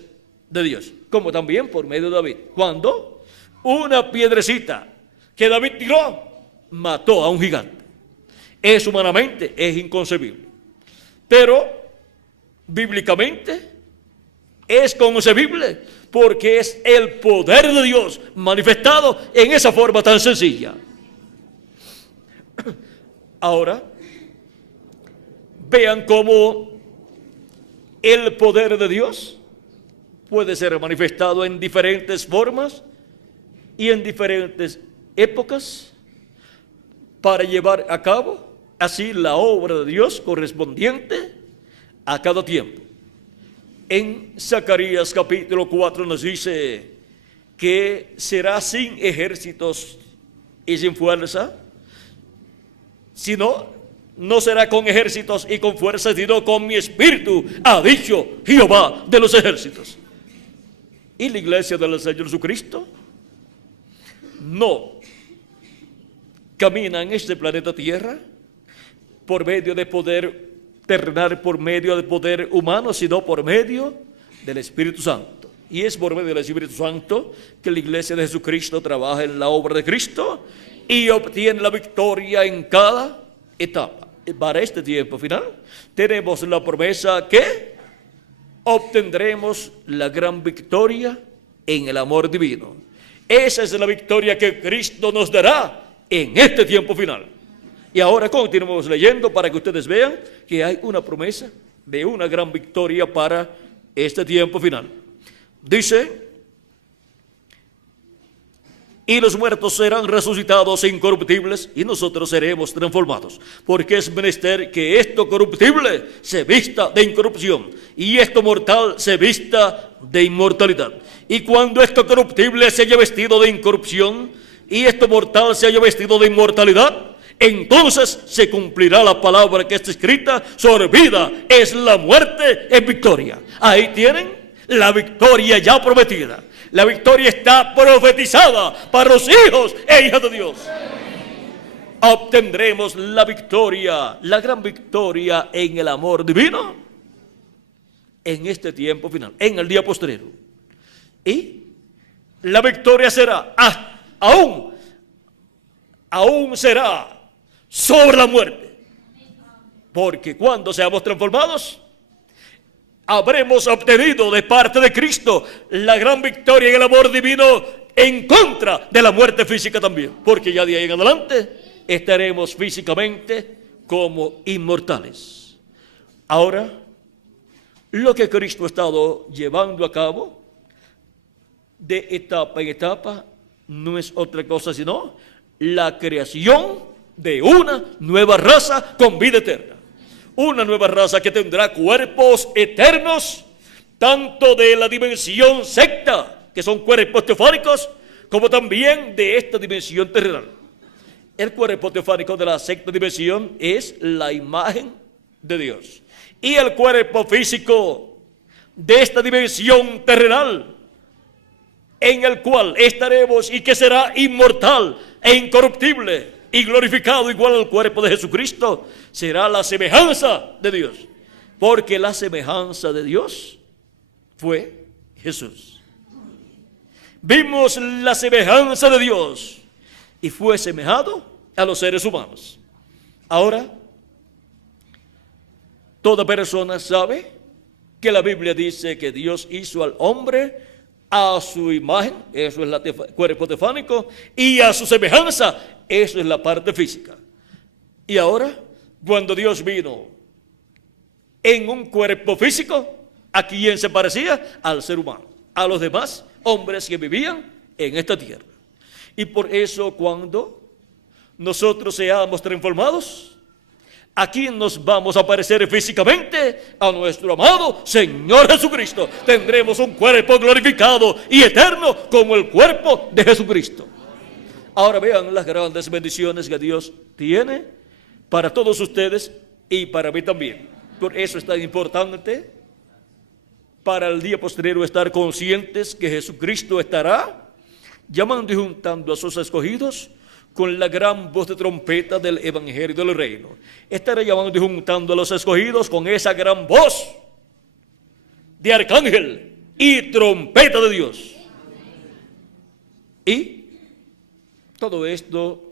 de Dios, como también por medio de David, cuando una piedrecita que David tiró mató a un gigante. Es humanamente, es inconcebible, pero bíblicamente es concebible, porque es el poder de Dios manifestado en esa forma tan sencilla. Ahora, vean cómo el poder de Dios puede ser manifestado en diferentes formas y en diferentes épocas para llevar a cabo así la obra de Dios correspondiente a cada tiempo. En Zacarías capítulo 4 nos dice que será sin ejércitos y sin fuerza, sino no será con ejércitos y con fuerza, sino con mi espíritu, ha dicho Jehová de los ejércitos. Y la iglesia del Señor Jesucristo no camina en este planeta Tierra por medio de poder terrenal, por medio de poder humano, sino por medio del Espíritu Santo. Y es por medio del Espíritu Santo que la iglesia de Jesucristo trabaja en la obra de Cristo y obtiene la victoria en cada etapa. Para este tiempo final tenemos la promesa que obtendremos la gran victoria en el amor divino. Esa es la victoria que Cristo nos dará en este tiempo final. Y ahora continuamos leyendo para que ustedes vean que hay una promesa de una gran victoria para este tiempo final. Dice: y los muertos serán resucitados incorruptibles, y nosotros seremos transformados, porque es menester que esto corruptible se vista de incorrupción, y esto mortal se vista de inmortalidad. Y cuando esto corruptible se haya vestido de incorrupción, y esto mortal se haya vestido de inmortalidad, entonces se cumplirá la palabra que está escrita: sobre vida es la muerte, es victoria. Ahí tienen la victoria ya prometida. La victoria está profetizada para los hijos e hijas de Dios. Obtendremos la victoria, la gran victoria en el amor divino en este tiempo final, en el día postrero. Y la victoria será, aún será sobre la muerte. Porque cuando seamos transformados, habremos obtenido de parte de Cristo la gran victoria en el amor divino en contra de la muerte física también. Porque ya de ahí en adelante estaremos físicamente como inmortales. Ahora, lo que Cristo ha estado llevando a cabo de etapa en etapa no es otra cosa sino la creación de una nueva raza con vida eterna. Una nueva raza que tendrá cuerpos eternos, tanto de la dimensión secta, que son cuerpos teofánicos, como también de esta dimensión terrenal. El cuerpo teofánico de la sexta dimensión es la imagen de Dios. Y el cuerpo físico de esta dimensión terrenal, en el cual estaremos y que será inmortal e incorruptible y glorificado igual al cuerpo de Jesucristo, será la semejanza de Dios. Porque la semejanza de Dios fue Jesús. Vimos la semejanza de Dios y fue semejado a los seres humanos. Ahora, toda persona sabe que la Biblia dice que Dios hizo al hombre a su imagen, eso es el cuerpo teofánico, y a su semejanza, eso es la parte física. Y ahora, cuando Dios vino en un cuerpo físico, ¿a quién se parecía? Al ser humano, a los demás hombres que vivían en esta tierra. Y por eso cuando nosotros seamos transformados, ¿a quién nos vamos a parecer físicamente? A nuestro amado Señor Jesucristo. Tendremos un cuerpo glorificado y eterno como el cuerpo de Jesucristo. Ahora vean las grandes bendiciones que Dios tiene para todos ustedes y para mí también. Por eso es tan importante para el día posterior estar conscientes que Jesucristo estará llamando y juntando a sus escogidos con la gran voz de trompeta del Evangelio del Reino. Estará llamando y juntando a los escogidos con esa gran voz de arcángel y trompeta de Dios. Y todo esto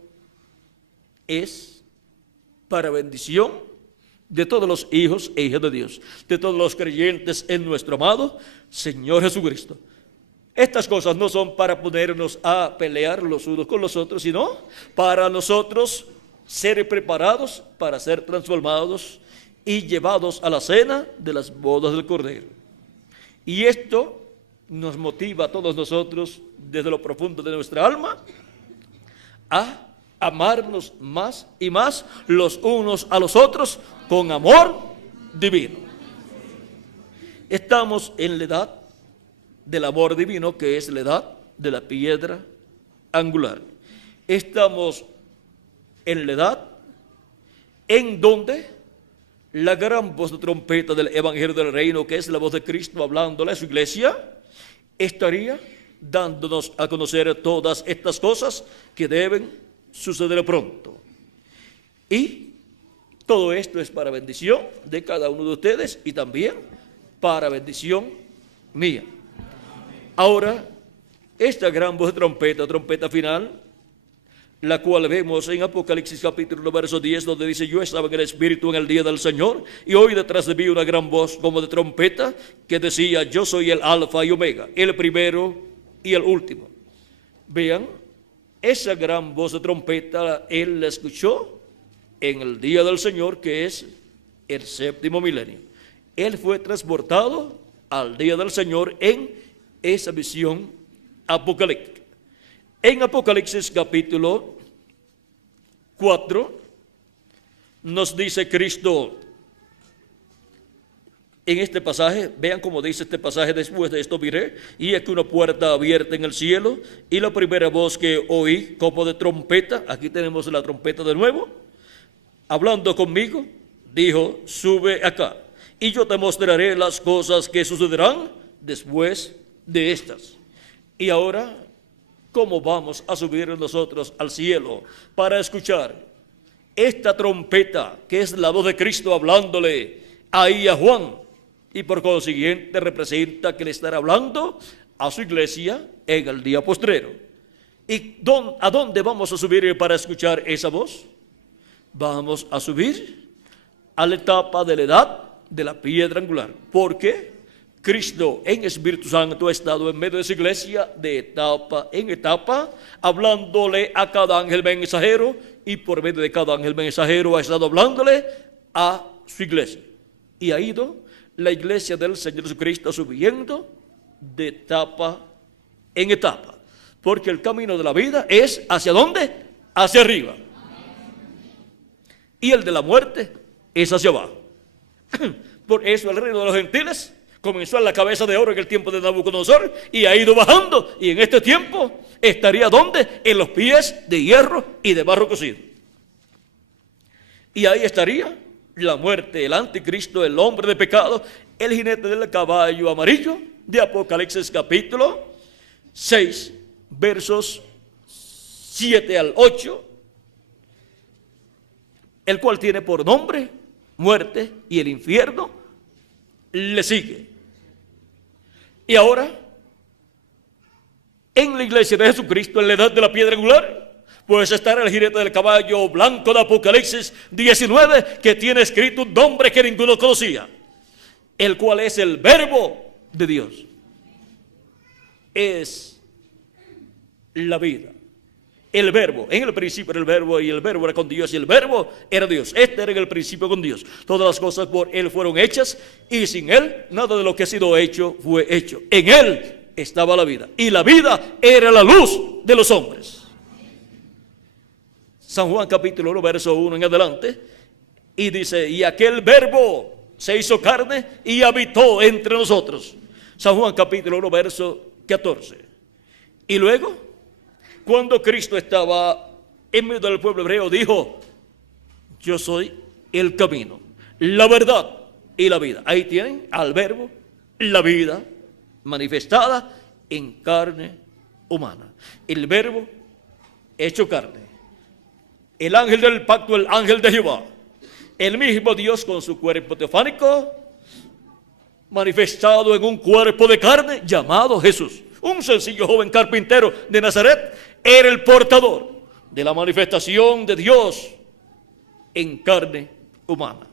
es para bendición de todos los hijos e hijas de Dios, de todos los creyentes en nuestro amado Señor Jesucristo. Estas cosas no son para ponernos a pelear los unos con los otros, sino para nosotros ser preparados para ser transformados y llevados a la cena de las bodas del Cordero. Y esto nos motiva a todos nosotros desde lo profundo de nuestra alma a amarnos más y más los unos a los otros con amor divino. Estamos en la edad del amor divino, que es la edad de la piedra angular. Estamos en la edad en donde la gran voz de trompeta del Evangelio del Reino, que es la voz de Cristo hablándole a su iglesia, estaría dándonos a conocer todas estas cosas que deben suceder pronto. Y todo esto es para bendición de cada uno de ustedes y también para bendición mía. Ahora, esta gran voz de trompeta, trompeta final, la cual vemos en Apocalipsis capítulo 1, verso 10, donde dice: yo estaba en el Espíritu en el día del Señor, y oí detrás de mí una gran voz como de trompeta, que decía: yo soy el Alfa y Omega, el primero y el último. Vean, esa gran voz de trompeta, él la escuchó en el día del Señor, que es el séptimo milenio. Él fue transportado al día del Señor en esa visión apocalíptica. En Apocalipsis capítulo 4 nos dice Cristo en este pasaje, vean cómo dice este pasaje: después de esto miré, y aquí una puerta abierta en el cielo, y la primera voz que oí como de trompeta, aquí tenemos la trompeta de nuevo, hablando conmigo, dijo: sube acá, y yo te mostraré las cosas que sucederán después de estas. Y ahora, ¿cómo vamos a subir nosotros al cielo para escuchar esta trompeta, que es la voz de Cristo hablándole ahí a Juan? Y por consiguiente representa que le estará hablando a su iglesia en el día postrero. ¿Y a dónde vamos a subir para escuchar esa voz? vamos a subir a la etapa de la edad de la piedra angular, porque Cristo en Espíritu Santo ha estado en medio de su iglesia de etapa en etapa, hablándole a cada ángel mensajero, y por medio de cada ángel mensajero ha estado hablándole a su iglesia. Y ha ido la iglesia del Señor Jesucristo subiendo de etapa en etapa, porque el camino de la vida es ¿hacia dónde? Hacia arriba. Y el de la muerte es hacia abajo. Por eso el reino de los gentiles comenzó en la cabeza de oro en el tiempo de Nabucodonosor y ha ido bajando, y en este tiempo estaría ¿dónde? En los pies de hierro y de barro cocido. Y ahí estaría la muerte, el anticristo, el hombre de pecado, el jinete del caballo amarillo de Apocalipsis capítulo 6, versos 7 al 8, el cual tiene por nombre muerte, y el infierno le sigue. Y ahora, en la iglesia de Jesucristo, en la edad de la piedra angular, pues estará el jinete del caballo blanco de Apocalipsis 19, que tiene escrito un nombre que ninguno conocía, el cual es el Verbo de Dios. Es la vida. El Verbo, en el principio era el Verbo, y el Verbo era con Dios, y el Verbo era Dios. Este era en el principio con Dios. Todas las cosas por Él fueron hechas, y sin Él nada de lo que ha sido hecho fue hecho. En Él estaba la vida, y la vida era la luz de los hombres. San Juan capítulo 1, verso 1 en adelante, y dice: y aquel Verbo se hizo carne y habitó entre nosotros. San Juan capítulo 1, verso 14. Y luego, cuando Cristo estaba en medio del pueblo hebreo, dijo: yo soy el camino, la verdad y la vida. Ahí tienen al Verbo, la vida manifestada en carne humana. El Verbo hecho carne, el ángel del pacto, el ángel de Jehová, el mismo Dios con su cuerpo teofánico, manifestado en un cuerpo de carne llamado Jesús. Un sencillo joven carpintero de Nazaret era el portador de la manifestación de Dios en carne humana,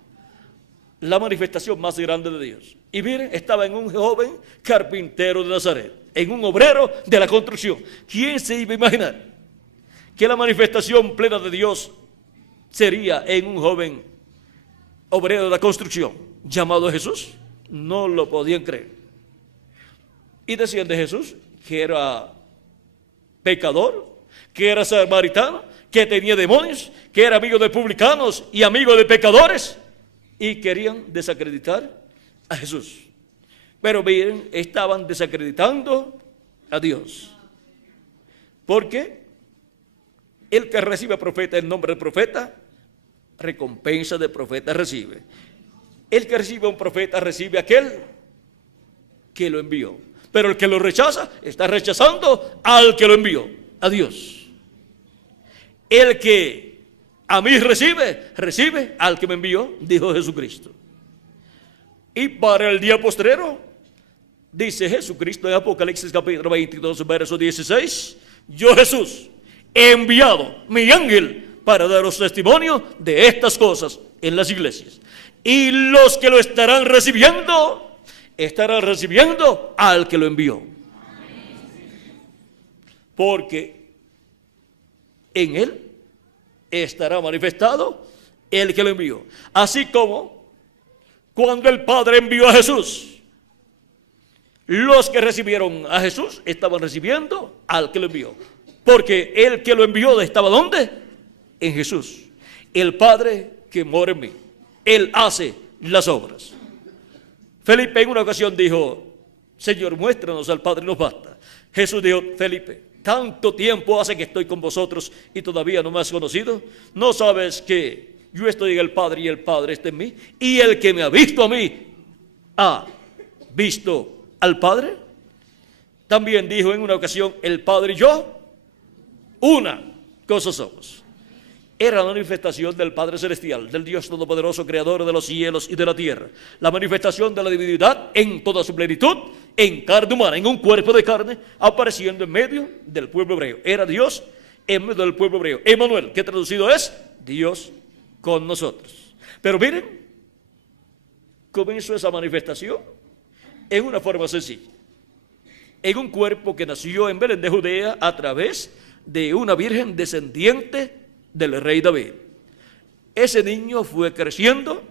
la manifestación más grande de Dios. Y miren, estaba en un joven carpintero de Nazaret, en un obrero de la construcción. ¿Quién se iba a imaginar que la manifestación plena de Dios sería en un joven obrero de la construcción llamado Jesús? No lo podían creer. Y decían de Jesús que era pecador, que era samaritano, que tenía demonios, que era amigo de publicanos y amigo de pecadores, y querían desacreditar a Jesús. Pero miren, estaban desacreditando a Dios, porque el que recibe profeta en nombre de profeta, recompensa de profeta recibe. El que recibe a un profeta recibe a aquel que lo envió. Pero el que lo rechaza está rechazando al que lo envió, a Dios. El que a mí recibe, recibe al que me envió, dijo Jesucristo. Y para el día postrero, dice Jesucristo en Apocalipsis capítulo 22, verso 16: yo, Jesús, he enviado mi ángel para daros testimonio de estas cosas en las iglesias. Y los que lo estarán recibiendo al que lo envió. Porque en él estará manifestado el que lo envió. Así como cuando el Padre envió a Jesús, los que recibieron a Jesús estaban recibiendo al que lo envió. Porque el que lo envió estaba ¿dónde? En Jesús. El Padre que mora en mí, Él hace las obras. Felipe en una ocasión dijo: Señor, muéstranos al Padre, nos basta. Jesús dijo: Felipe, tanto tiempo hace que estoy con vosotros y todavía no me has conocido. ¿No sabes que yo estoy en el Padre y el Padre está en mí? Y el que me ha visto a mí ha visto al Padre. También dijo en una ocasión: el Padre y yo, una cosa somos. Era la manifestación del Padre Celestial, del Dios Todopoderoso, Creador de los cielos y de la tierra. La manifestación de la divinidad en toda su plenitud, en carne humana, en un cuerpo de carne, apareciendo en medio del pueblo hebreo. Era Dios en medio del pueblo hebreo. Emmanuel, que traducido es Dios con nosotros. Pero miren, comenzó esa manifestación en una forma sencilla, en un cuerpo que nació en Belén de Judea a través de una virgen descendiente del rey David. Ese niño fue creciendo,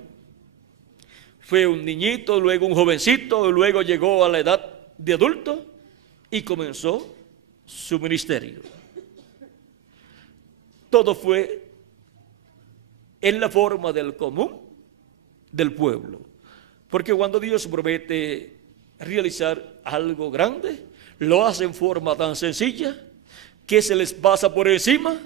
fue un niñito, luego un jovencito, luego llegó a la edad de adulto y comenzó su ministerio. Todo fue en la forma del común del pueblo, porque cuando Dios promete realizar algo grande, lo hace en forma tan sencilla que se les pasa por encima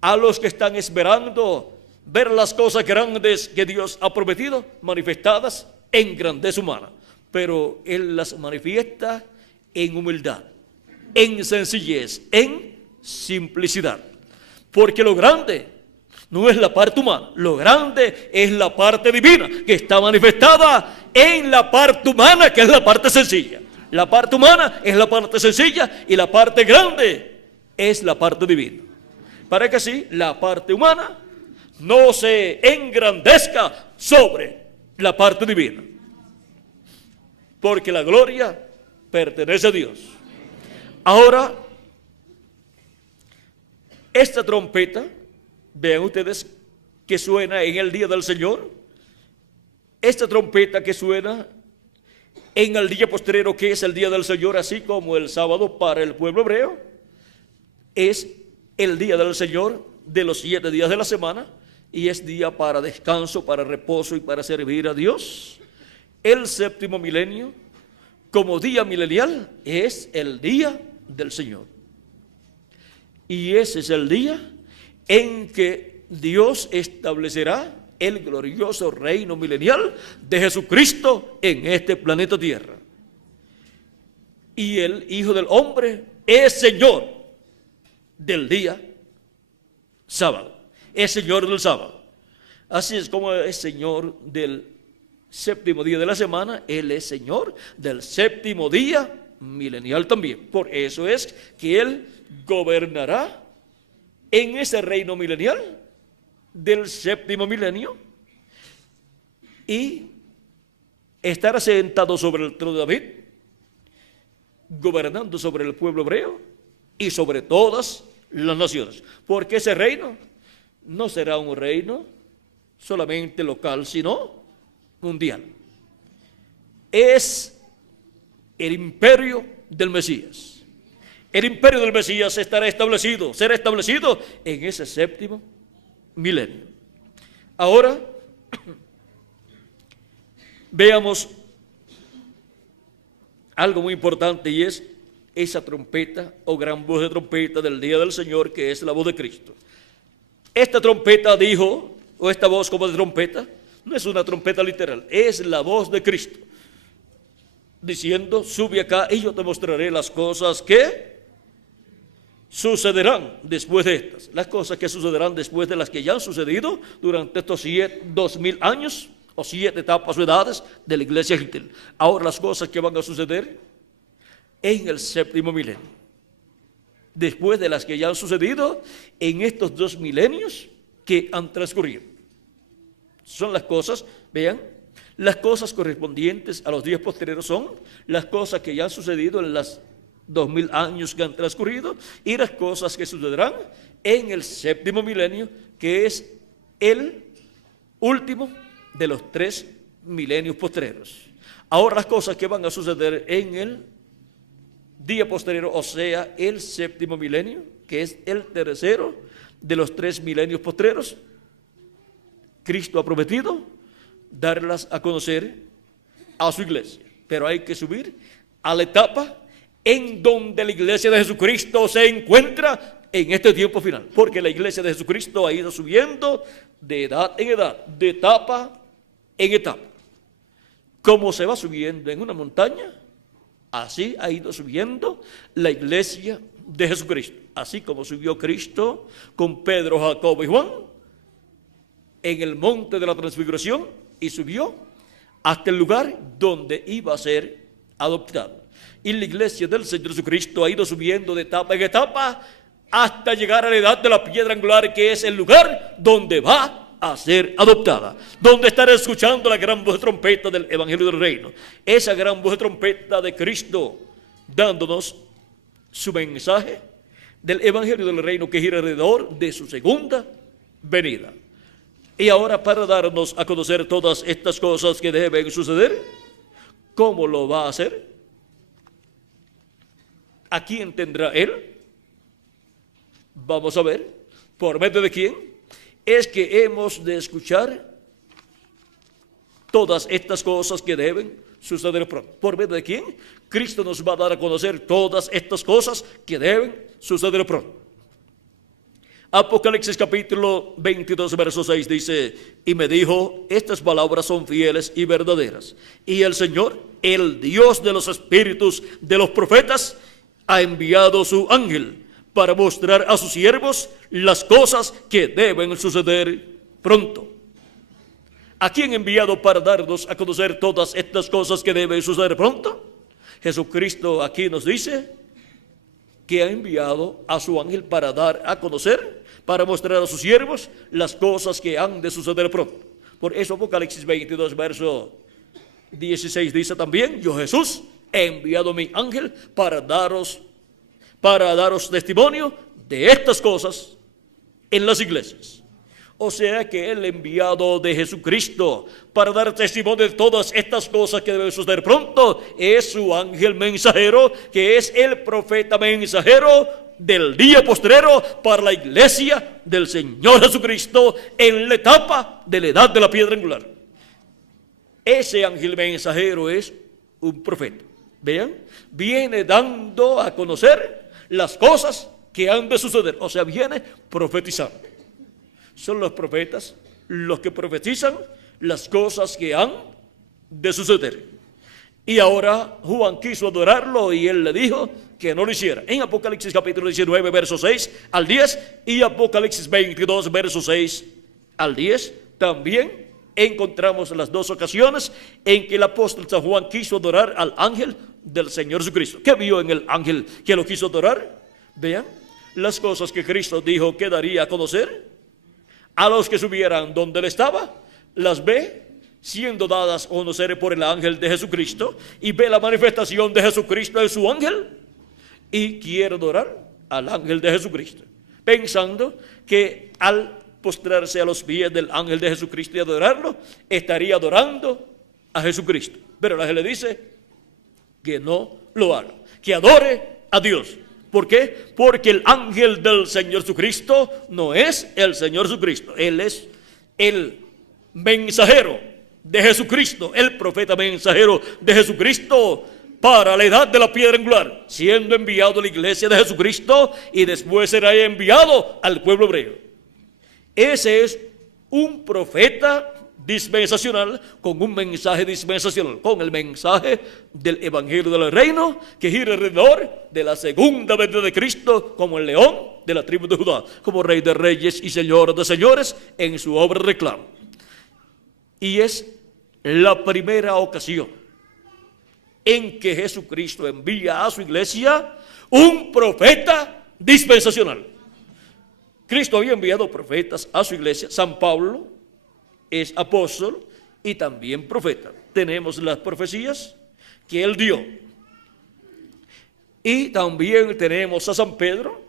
a los que están esperando ver las cosas grandes que Dios ha prometido manifestadas en grandeza humana. Pero Él las manifiesta en humildad, en sencillez, en simplicidad. Porque lo grande no es la parte humana, lo grande es la parte divina que está manifestada en la parte humana, que es la parte sencilla. La parte humana es la parte sencilla y la parte grande es la parte divina. Para que así la parte humana no se engrandezca sobre la parte divina, porque la gloria pertenece a Dios. Ahora, esta trompeta, vean ustedes que suena en el día del Señor, esta trompeta que suena en el día postrero, que es el día del Señor, así como el sábado para el pueblo hebreo, es el día del Señor de los 7 días de la semana, y es día para descanso, para reposo y para servir a Dios. El séptimo milenio, como día milenial, es el día del Señor. Y ese es el día en que Dios establecerá el glorioso reino milenial de Jesucristo en este planeta Tierra. Y el Hijo del Hombre es Señor del día sábado, es Señor del sábado. Así es como es Señor del séptimo día de la semana, Él es Señor del séptimo día milenial también. Por eso es que Él gobernará en ese reino milenial del séptimo milenio y estará sentado sobre el trono de David, gobernando sobre el pueblo hebreo y sobre todas las naciones, porque ese reino no será un reino solamente local, sino mundial. Es el imperio del Mesías. El imperio del Mesías será establecido en ese séptimo milenio. Ahora veamos algo muy importante, y es esa trompeta o gran voz de trompeta del día del Señor, que es la voz de Cristo. Esta trompeta dijo, o esta voz como de trompeta, no es una trompeta literal, es la voz de Cristo, diciendo: sube acá y yo te mostraré las cosas que sucederán después de estas. Las cosas que sucederán después de las que ya han sucedido durante estos 2000 años, o 7 etapas o edades de la iglesia gentil. Ahora las cosas que van a suceder en el séptimo milenio, después de las que ya han sucedido en estos 2 milenios que han transcurrido. Son las cosas, vean, las cosas correspondientes a los días posteriores son las cosas que ya han sucedido en las 2000 años que han transcurrido, y las cosas que sucederán en el séptimo milenio, que es el último de los 3 milenios posteriores. Ahora las cosas que van a suceder en el día posterior, o sea, el séptimo milenio, que es el tercero de los 3 milenios posteriores, Cristo ha prometido darlas a conocer a su iglesia, pero hay que subir a la etapa en donde la iglesia de Jesucristo se encuentra en este tiempo final, porque la iglesia de Jesucristo ha ido subiendo de edad en edad, de etapa en etapa. Como se va subiendo en una montaña, así ha ido subiendo la iglesia de Jesucristo, así como subió Cristo con Pedro, Jacobo y Juan en el monte de la transfiguración, y subió hasta el lugar donde iba a ser adoptado. Y la iglesia del Señor Jesucristo ha ido subiendo de etapa en etapa hasta llegar a la edad de la piedra angular, que es el lugar donde va a ser adoptada, donde estará escuchando la gran voz de trompeta del Evangelio del Reino, esa gran voz de trompeta de Cristo, dándonos su mensaje del Evangelio del Reino que gira alrededor de su segunda venida. Y ahora, para darnos a conocer todas estas cosas que deben suceder, ¿cómo lo va a hacer? ¿A quién tendrá Él? Vamos a ver, ¿por medio de quién? Es que hemos de escuchar todas estas cosas que deben suceder pronto. ¿Por medio de quién? Cristo nos va a dar a conocer todas estas cosas que deben suceder pronto. Apocalipsis capítulo 22, verso 6 dice: y me dijo, estas palabras son fieles y verdaderas. Y el Señor, el Dios de los espíritus de los profetas, ha enviado su ángel para mostrar a sus siervos las cosas que deben suceder pronto. ¿A quién ha enviado para darnos a conocer todas estas cosas que deben suceder pronto? Jesucristo aquí nos dice que ha enviado a su ángel para dar a conocer, para mostrar a sus siervos las cosas que han de suceder pronto. Por eso Apocalipsis 22, verso 16 dice también: yo, Jesús, he enviado mi ángel para daros testimonio de estas cosas en las iglesias. O sea que el enviado de Jesucristo para dar testimonio de todas estas cosas que deben suceder pronto es su ángel mensajero, que es el profeta mensajero del día postrero para la iglesia del Señor Jesucristo en la etapa de la edad de la piedra angular. Ese ángel mensajero es un profeta. Vean, viene dando a conocer las cosas que han de suceder, o sea, viene profetizando. Son los profetas los que profetizan las cosas que han de suceder. Y ahora Juan quiso adorarlo y él le dijo que no lo hiciera. En Apocalipsis capítulo 19, verso 6 al 10 y Apocalipsis 22, verso 6 al 10, también encontramos las dos ocasiones en que el apóstol San Juan quiso adorar al ángel del Señor Jesucristo. ¿Qué vio en el ángel que lo quiso adorar? Vean, las cosas que Cristo dijo que daría a conocer a los que subieran donde él estaba, las ve siendo dadas a conocer por el ángel de Jesucristo, y ve la manifestación de Jesucristo en su ángel, y quiere adorar al ángel de Jesucristo, pensando que al postrarse a los pies del ángel de Jesucristo y adorarlo, estaría adorando a Jesucristo. Pero el ángel le dice que no lo haga, que adore a Dios. ¿Por qué? Porque el ángel del Señor Jesucristo no es el Señor Jesucristo. Él es el mensajero de Jesucristo, el profeta mensajero de Jesucristo para la edad de la piedra angular, siendo enviado a la iglesia de Jesucristo y después será enviado al pueblo hebreo. Ese es un profeta dispensacional con un mensaje dispensacional, con el mensaje del Evangelio del Reino que gira alrededor de la segunda venida de Cristo como el león de la tribu de Judá, como Rey de reyes y Señor de señores en su obra de reclamo. Y es la primera ocasión en que Jesucristo envía a su iglesia un profeta dispensacional. Cristo había enviado profetas a su iglesia. San Pablo es apóstol y también profeta. Tenemos las profecías que él dio. Y también tenemos a San Pedro,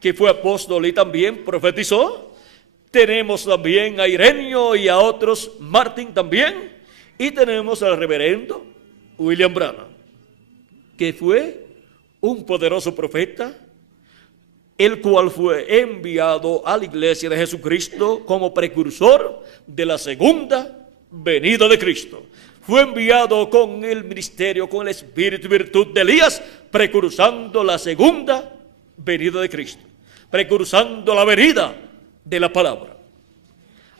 que fue apóstol y también profetizó. Tenemos también a Ireneo y a otros, Martín también. Y tenemos al reverendo William Branham, que fue un poderoso profeta, el cual fue enviado a la iglesia de Jesucristo como precursor de la segunda venida de Cristo. Fue enviado con el ministerio, con el espíritu y virtud de Elías, precursando la segunda venida de Cristo, precursando la venida de la palabra.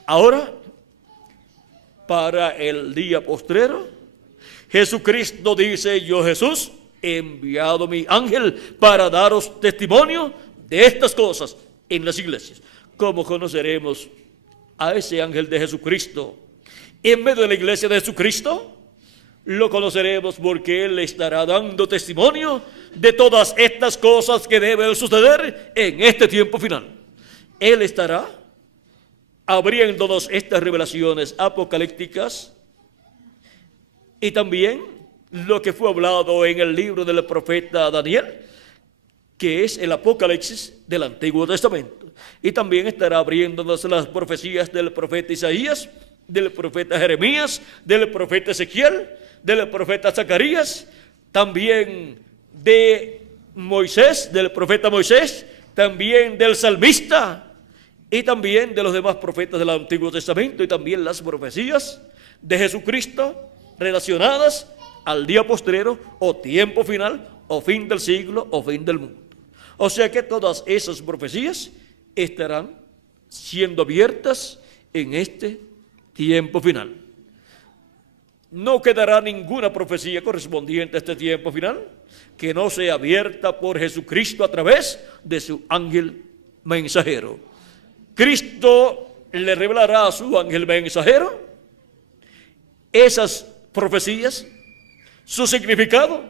Ahora, para el día postrero, Jesucristo dice: yo, Jesús, he enviado mi ángel para daros testimonio de estas cosas en las iglesias. ¿Cómo conoceremos a ese ángel de Jesucristo en medio de la iglesia de Jesucristo? Lo conoceremos porque él estará dando testimonio de todas estas cosas que deben suceder en este tiempo final. Él estará abriéndonos estas revelaciones apocalípticas y también lo que fue hablado en el libro del profeta Daniel, que es el Apocalipsis del Antiguo Testamento. Y también estará abriéndonos las profecías del profeta Isaías, del profeta Jeremías, del profeta Ezequiel, del profeta Zacarías, también de Moisés, del profeta Moisés, también del salmista y también de los demás profetas del Antiguo Testamento, y también las profecías de Jesucristo relacionadas al día postrero o tiempo final o fin del siglo o fin del mundo. O sea que todas esas profecías estarán siendo abiertas en este tiempo final. No quedará ninguna profecía correspondiente a este tiempo final que no sea abierta por Jesucristo a través de su ángel mensajero. Cristo le revelará a su ángel mensajero esas profecías, su significado,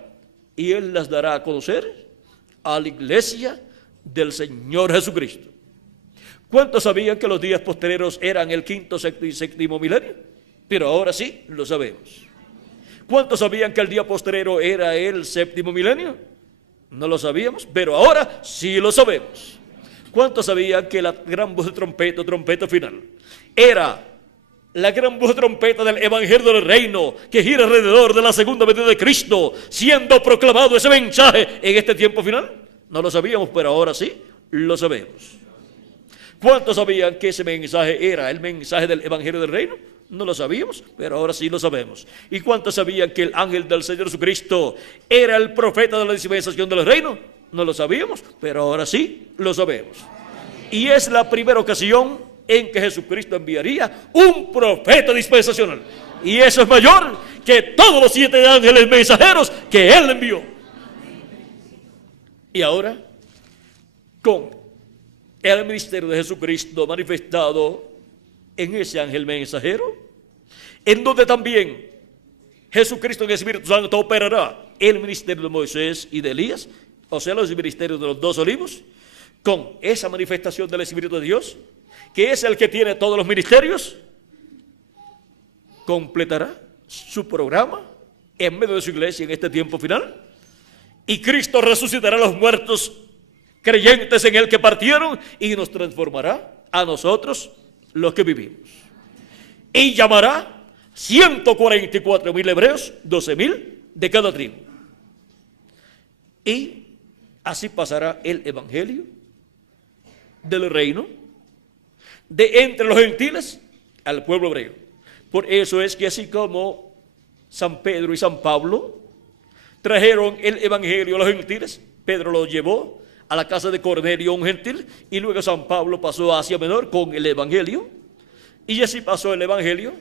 y él las dará a conocer a la iglesia del Señor Jesucristo. ¿Cuántos sabían que los días postreros eran el quinto, sexto y séptimo milenio? Pero ahora sí lo sabemos. ¿Cuántos sabían que el día postrero era el séptimo milenio? No lo sabíamos, pero ahora sí lo sabemos. ¿Cuántos sabían que la gran voz de trompeta, trompeta final, era la gran voz de trompeta del Evangelio del Reino que gira alrededor de la segunda venida de Cristo, siendo proclamado ese mensaje en este tiempo final? No lo sabíamos, pero ahora sí lo sabemos. ¿Cuántos sabían que ese mensaje era el mensaje del Evangelio del Reino? No lo sabíamos, pero ahora sí lo sabemos. ¿Y cuántos sabían que el ángel del Señor Jesucristo era el profeta de la dispensación del reino? No lo sabíamos, pero ahora sí lo sabemos. Y es la primera ocasión en que Jesucristo enviaría un profeta dispensacional. Y eso es mayor que todos los 7 ángeles mensajeros que Él envió. Y ahora, con el ministerio de Jesucristo manifestado en ese ángel mensajero, en donde también Jesucristo en el Espíritu Santo operará el ministerio de Moisés y de Elías, o sea, los ministerios de los 2 olivos, con esa manifestación del Espíritu de Dios, que es el que tiene todos los ministerios, completará su programa en medio de su iglesia en este tiempo final, y Cristo resucitará a los muertos creyentes en Él que partieron y nos transformará a nosotros los que vivimos. Y llamará 144,000 hebreos, 12,000 de cada tribu. Y así pasará el evangelio del reino de entre los gentiles al pueblo hebreo. Por eso es que así como San Pedro y San Pablo trajeron el evangelio a los gentiles, Pedro lo llevó a la casa de Cornelio, un gentil, y luego San Pablo pasó a Asia Menor con el evangelio, y así pasó el evangelio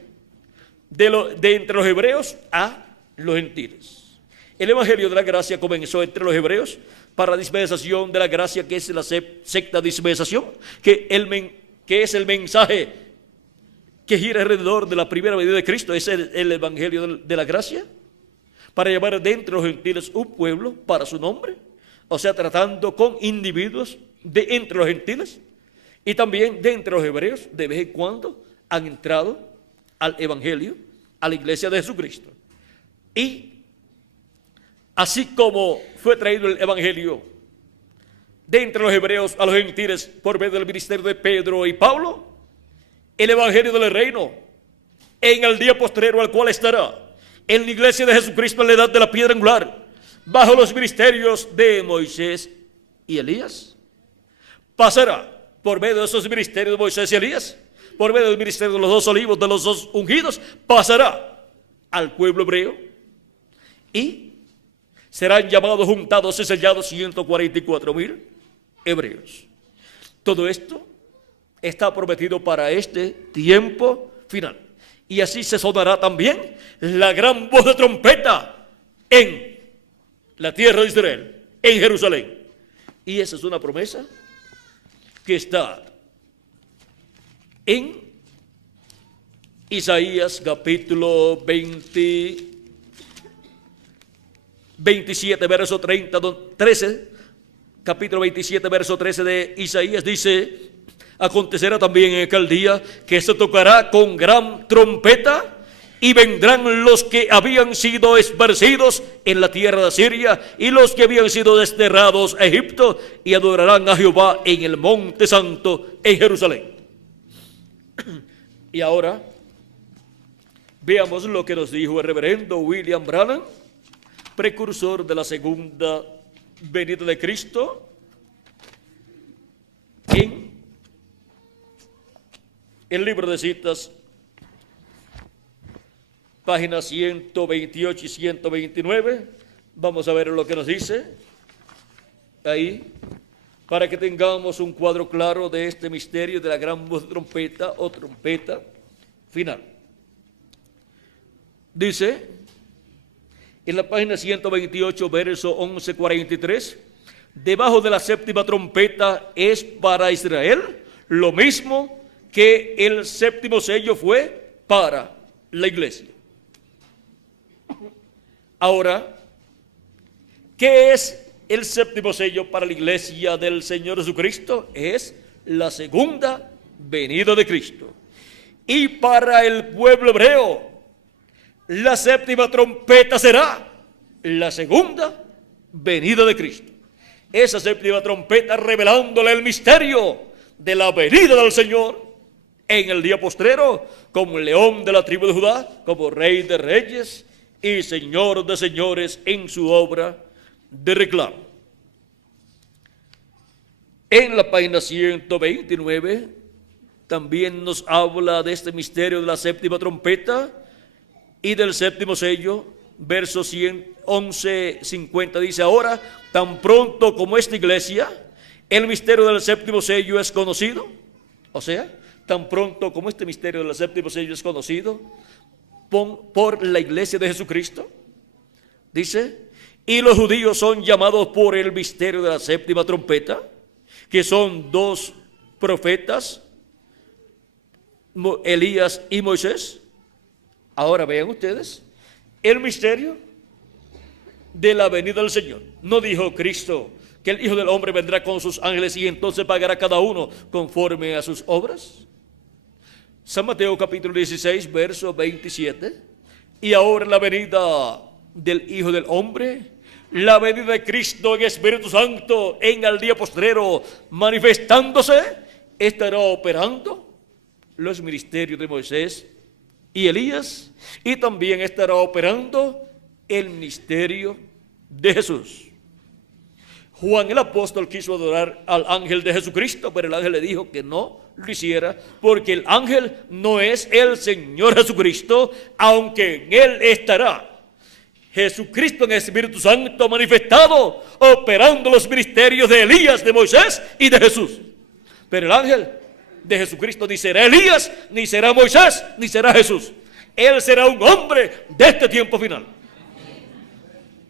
de entre los hebreos a los gentiles. El evangelio de la gracia comenzó entre los hebreos para la dispensación de la gracia, que es la sexta dispensación, que es el mensaje que gira alrededor de la primera venida de Cristo. Es el evangelio de la gracia, para llevar de entre los gentiles un pueblo para su nombre, o sea, tratando con individuos de entre los gentiles y también de entre los hebreos. De vez en cuando han entrado al evangelio, a la iglesia de Jesucristo. Y así como fue traído el evangelio de entre los hebreos a los gentiles por medio del ministerio de Pedro y Pablo, el evangelio del reino en el día postrero al cual estará en la iglesia de Jesucristo en la edad de la piedra angular, bajo los ministerios de Moisés y Elías, pasará por medio de esos ministerios de Moisés y Elías, por medio del ministerio de los 2 olivos, de los 2 ungidos, pasará al pueblo hebreo y serán llamados, juntados y sellados 144,000 hebreos. Todo esto está prometido para este tiempo final. Y así se sonará también la gran voz de trompeta en la tierra de Israel, en Jerusalén. Y esa es una promesa que está en Isaías capítulo 27, verso 13, capítulo 27, verso 13 de Isaías, dice: Acontecerá también en aquel día que se tocará con gran trompeta, y vendrán los que habían sido esparcidos en la tierra de Asiria y los que habían sido desterrados a Egipto, y adorarán a Jehová en el monte santo en Jerusalén. Y ahora veamos lo que nos dijo el reverendo William Branham, precursor de la segunda venida de Cristo, en el libro de citas, páginas 128 y 129. Vamos a ver lo que nos dice ahí, para que tengamos un cuadro claro de este misterio de la gran voz de trompeta o trompeta final. Dice en la página 128, verso 11:43, debajo de la séptima trompeta es para Israel lo mismo que el séptimo sello fue para la iglesia. Ahora, ¿qué es el séptimo sello para la iglesia del Señor Jesucristo? Es la segunda venida de Cristo. Y para el pueblo hebreo, la séptima trompeta será la segunda venida de Cristo. Esa séptima trompeta revelándole el misterio de la venida del Señor en el día postrero, como el león de la tribu de Judá, como rey de reyes y señor de señores en su obra de reclamo. En la página 129 también nos habla de este misterio de la séptima trompeta y del séptimo sello. Verso 11:50 dice: ahora, tan pronto como esta iglesia, el misterio del séptimo sello es conocido, o sea, tan pronto como este misterio del séptimo sello es conocido por la iglesia de Jesucristo, dice, y los judíos son llamados por el misterio de la séptima trompeta, que son dos profetas, Elías y Moisés. Ahora vean ustedes el misterio de la venida del Señor. ¿No dijo Cristo que el Hijo del Hombre vendrá con sus ángeles y entonces pagará cada uno conforme a sus obras? San Mateo capítulo 16, verso 27. Y ahora la venida del Hijo del Hombre, la venida de Cristo en Espíritu Santo en el día postrero manifestándose, estará operando los ministerios de Moisés y Elías, y también estará operando el ministerio de Jesús. Juan el apóstol quiso adorar al ángel de Jesucristo, pero el ángel le dijo que no lo hiciera, porque el ángel no es el Señor Jesucristo, aunque en él estará Jesucristo en el Espíritu Santo manifestado, operando los ministerios de Elías, de Moisés y de Jesús. Pero el ángel de Jesucristo ni será Elías, ni será Moisés, ni será Jesús. Él será un hombre de este tiempo final,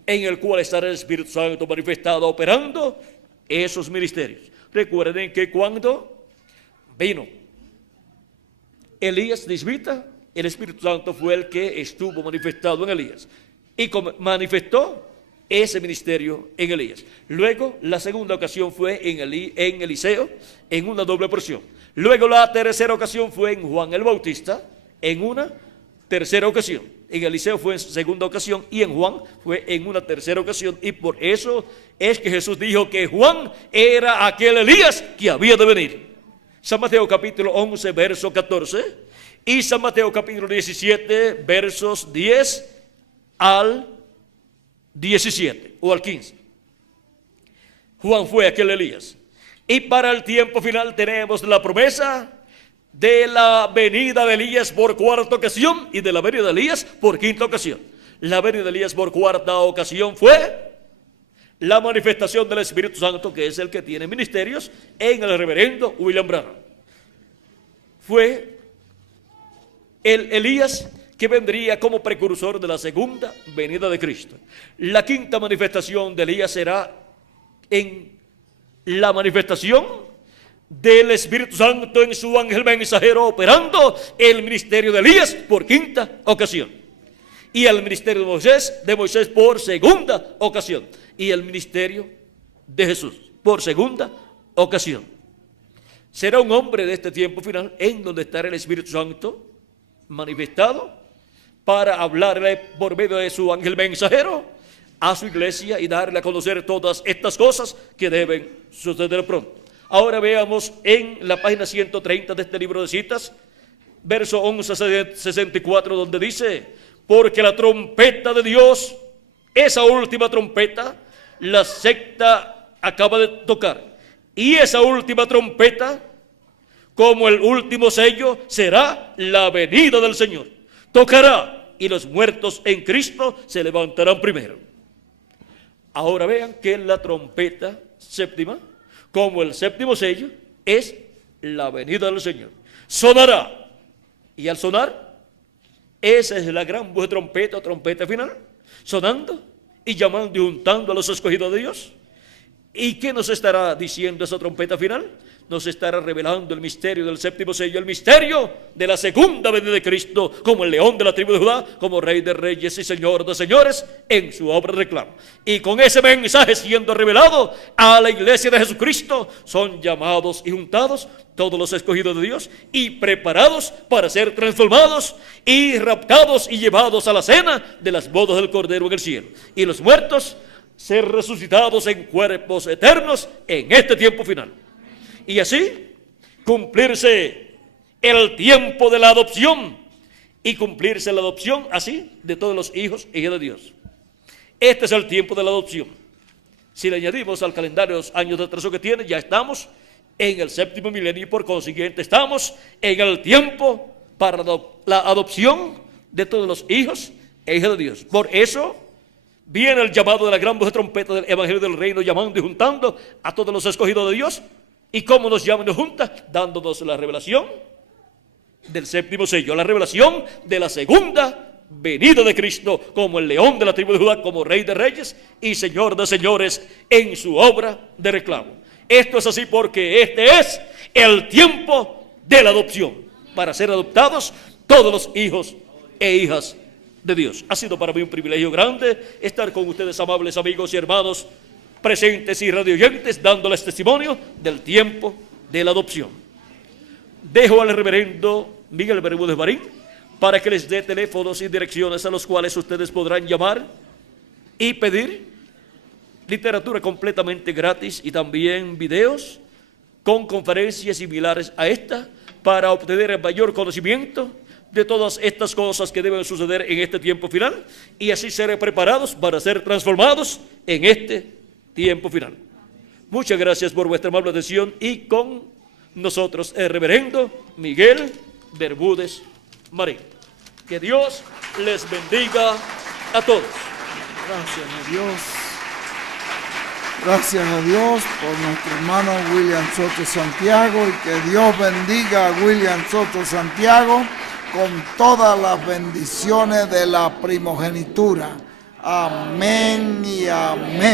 en el cual estará el Espíritu Santo manifestado, operando esos ministerios. Recuerden que cuando vino Elías de Isbita, el Espíritu Santo fue el que estuvo manifestado en Elías y manifestó ese ministerio en Elías. Luego la segunda ocasión fue en Eliseo, en una doble porción. Luego la tercera ocasión fue en Juan el Bautista, en una tercera ocasión. En Eliseo fue en segunda ocasión y en Juan fue en una tercera ocasión. Y por eso es que Jesús dijo que Juan era aquel Elías que había de venir. San Mateo capítulo 11, verso 14 y San Mateo capítulo 17, versos 10 al 17 o al 15. Juan fue aquel Elías. Y para el tiempo final tenemos la promesa de la venida de Elías por cuarta ocasión y de la venida de Elías por quinta ocasión. La venida de Elías por cuarta ocasión fue la manifestación del Espíritu Santo, que es el que tiene ministerios, en el reverendo William Branham. Fue el Elías que vendría como precursor de la segunda venida de Cristo. La quinta manifestación de Elías será en la manifestación del Espíritu Santo en su ángel mensajero, operando el ministerio de Elías por quinta ocasión, y el ministerio de Moisés por segunda ocasión, y el ministerio de Jesús por segunda ocasión. será un hombre de este tiempo final en donde estará el Espíritu Santo manifestado para hablarle por medio de su ángel mensajero a su iglesia y darle a conocer todas estas cosas que deben suceder pronto. Ahora veamos en la página 130 de este libro de citas, verso 11 64, donde dice: porque la trompeta de Dios, esa última trompeta, la secta acaba de tocar. Y esa última trompeta, como el último sello, será la venida del Señor. Tocará y los muertos en Cristo se levantarán primero. Ahora vean que la trompeta séptima, como el séptimo sello, es la venida del Señor. Sonará. Y al sonar, esa es la gran voz de trompeta, trompeta final, sonando y llamando y juntando a los escogidos de Dios. ¿Y qué nos estará diciendo esa trompeta final? Nos estará revelando el misterio del séptimo sello, el misterio de la segunda venida de Cristo, como el león de la tribu de Judá, como rey de reyes y señor de señores, en su obra de reclamo. Y con ese mensaje siendo revelado a la iglesia de Jesucristo, son llamados y juntados todos los escogidos de Dios y preparados para ser transformados y raptados y llevados a la cena de las bodas del Cordero en el cielo. Y los muertos ser resucitados en cuerpos eternos en este tiempo final. Y así cumplirse el tiempo de la adopción y cumplirse la adopción así de todos los hijos e hijas de Dios. Este es el tiempo de la adopción. Si le añadimos al calendario los años de atraso que tiene, ya estamos en el séptimo milenio y por consiguiente estamos en el tiempo para la adopción de todos los hijos e hijas de Dios. Por eso viene el llamado de la gran voz de trompeta del Evangelio del Reino, llamando y juntando a todos los escogidos de Dios. ¿Y cómo nos llaman y nos junta? Dándonos la revelación del séptimo sello, la revelación de la segunda venida de Cristo, como el león de la tribu de Judá, como rey de reyes y señor de señores, en su obra de reclamo. Esto es así porque este es el tiempo de la adopción, para ser adoptados todos los hijos e hijas de Dios. Ha sido para mí un privilegio grande estar con ustedes, amables amigos y hermanos presentes y radioyentes, dándoles testimonio del tiempo de la adopción. Dejo al reverendo Miguel Bermúdez Marín para que les dé teléfonos y direcciones a los cuales ustedes podrán llamar y pedir literatura completamente gratis y también videos con conferencias similares a esta para obtener el mayor conocimiento de todas estas cosas que deben suceder en este tiempo final y así ser preparados para ser transformados en este tiempo final. Muchas gracias por vuestra amable atención y con nosotros el reverendo Miguel Bermúdez Marín. Que Dios les bendiga a todos. Gracias a Dios. Gracias a Dios por nuestro hermano William Soto Santiago y que Dios bendiga a William Soto Santiago con todas las bendiciones de la primogenitura. Amén y amén.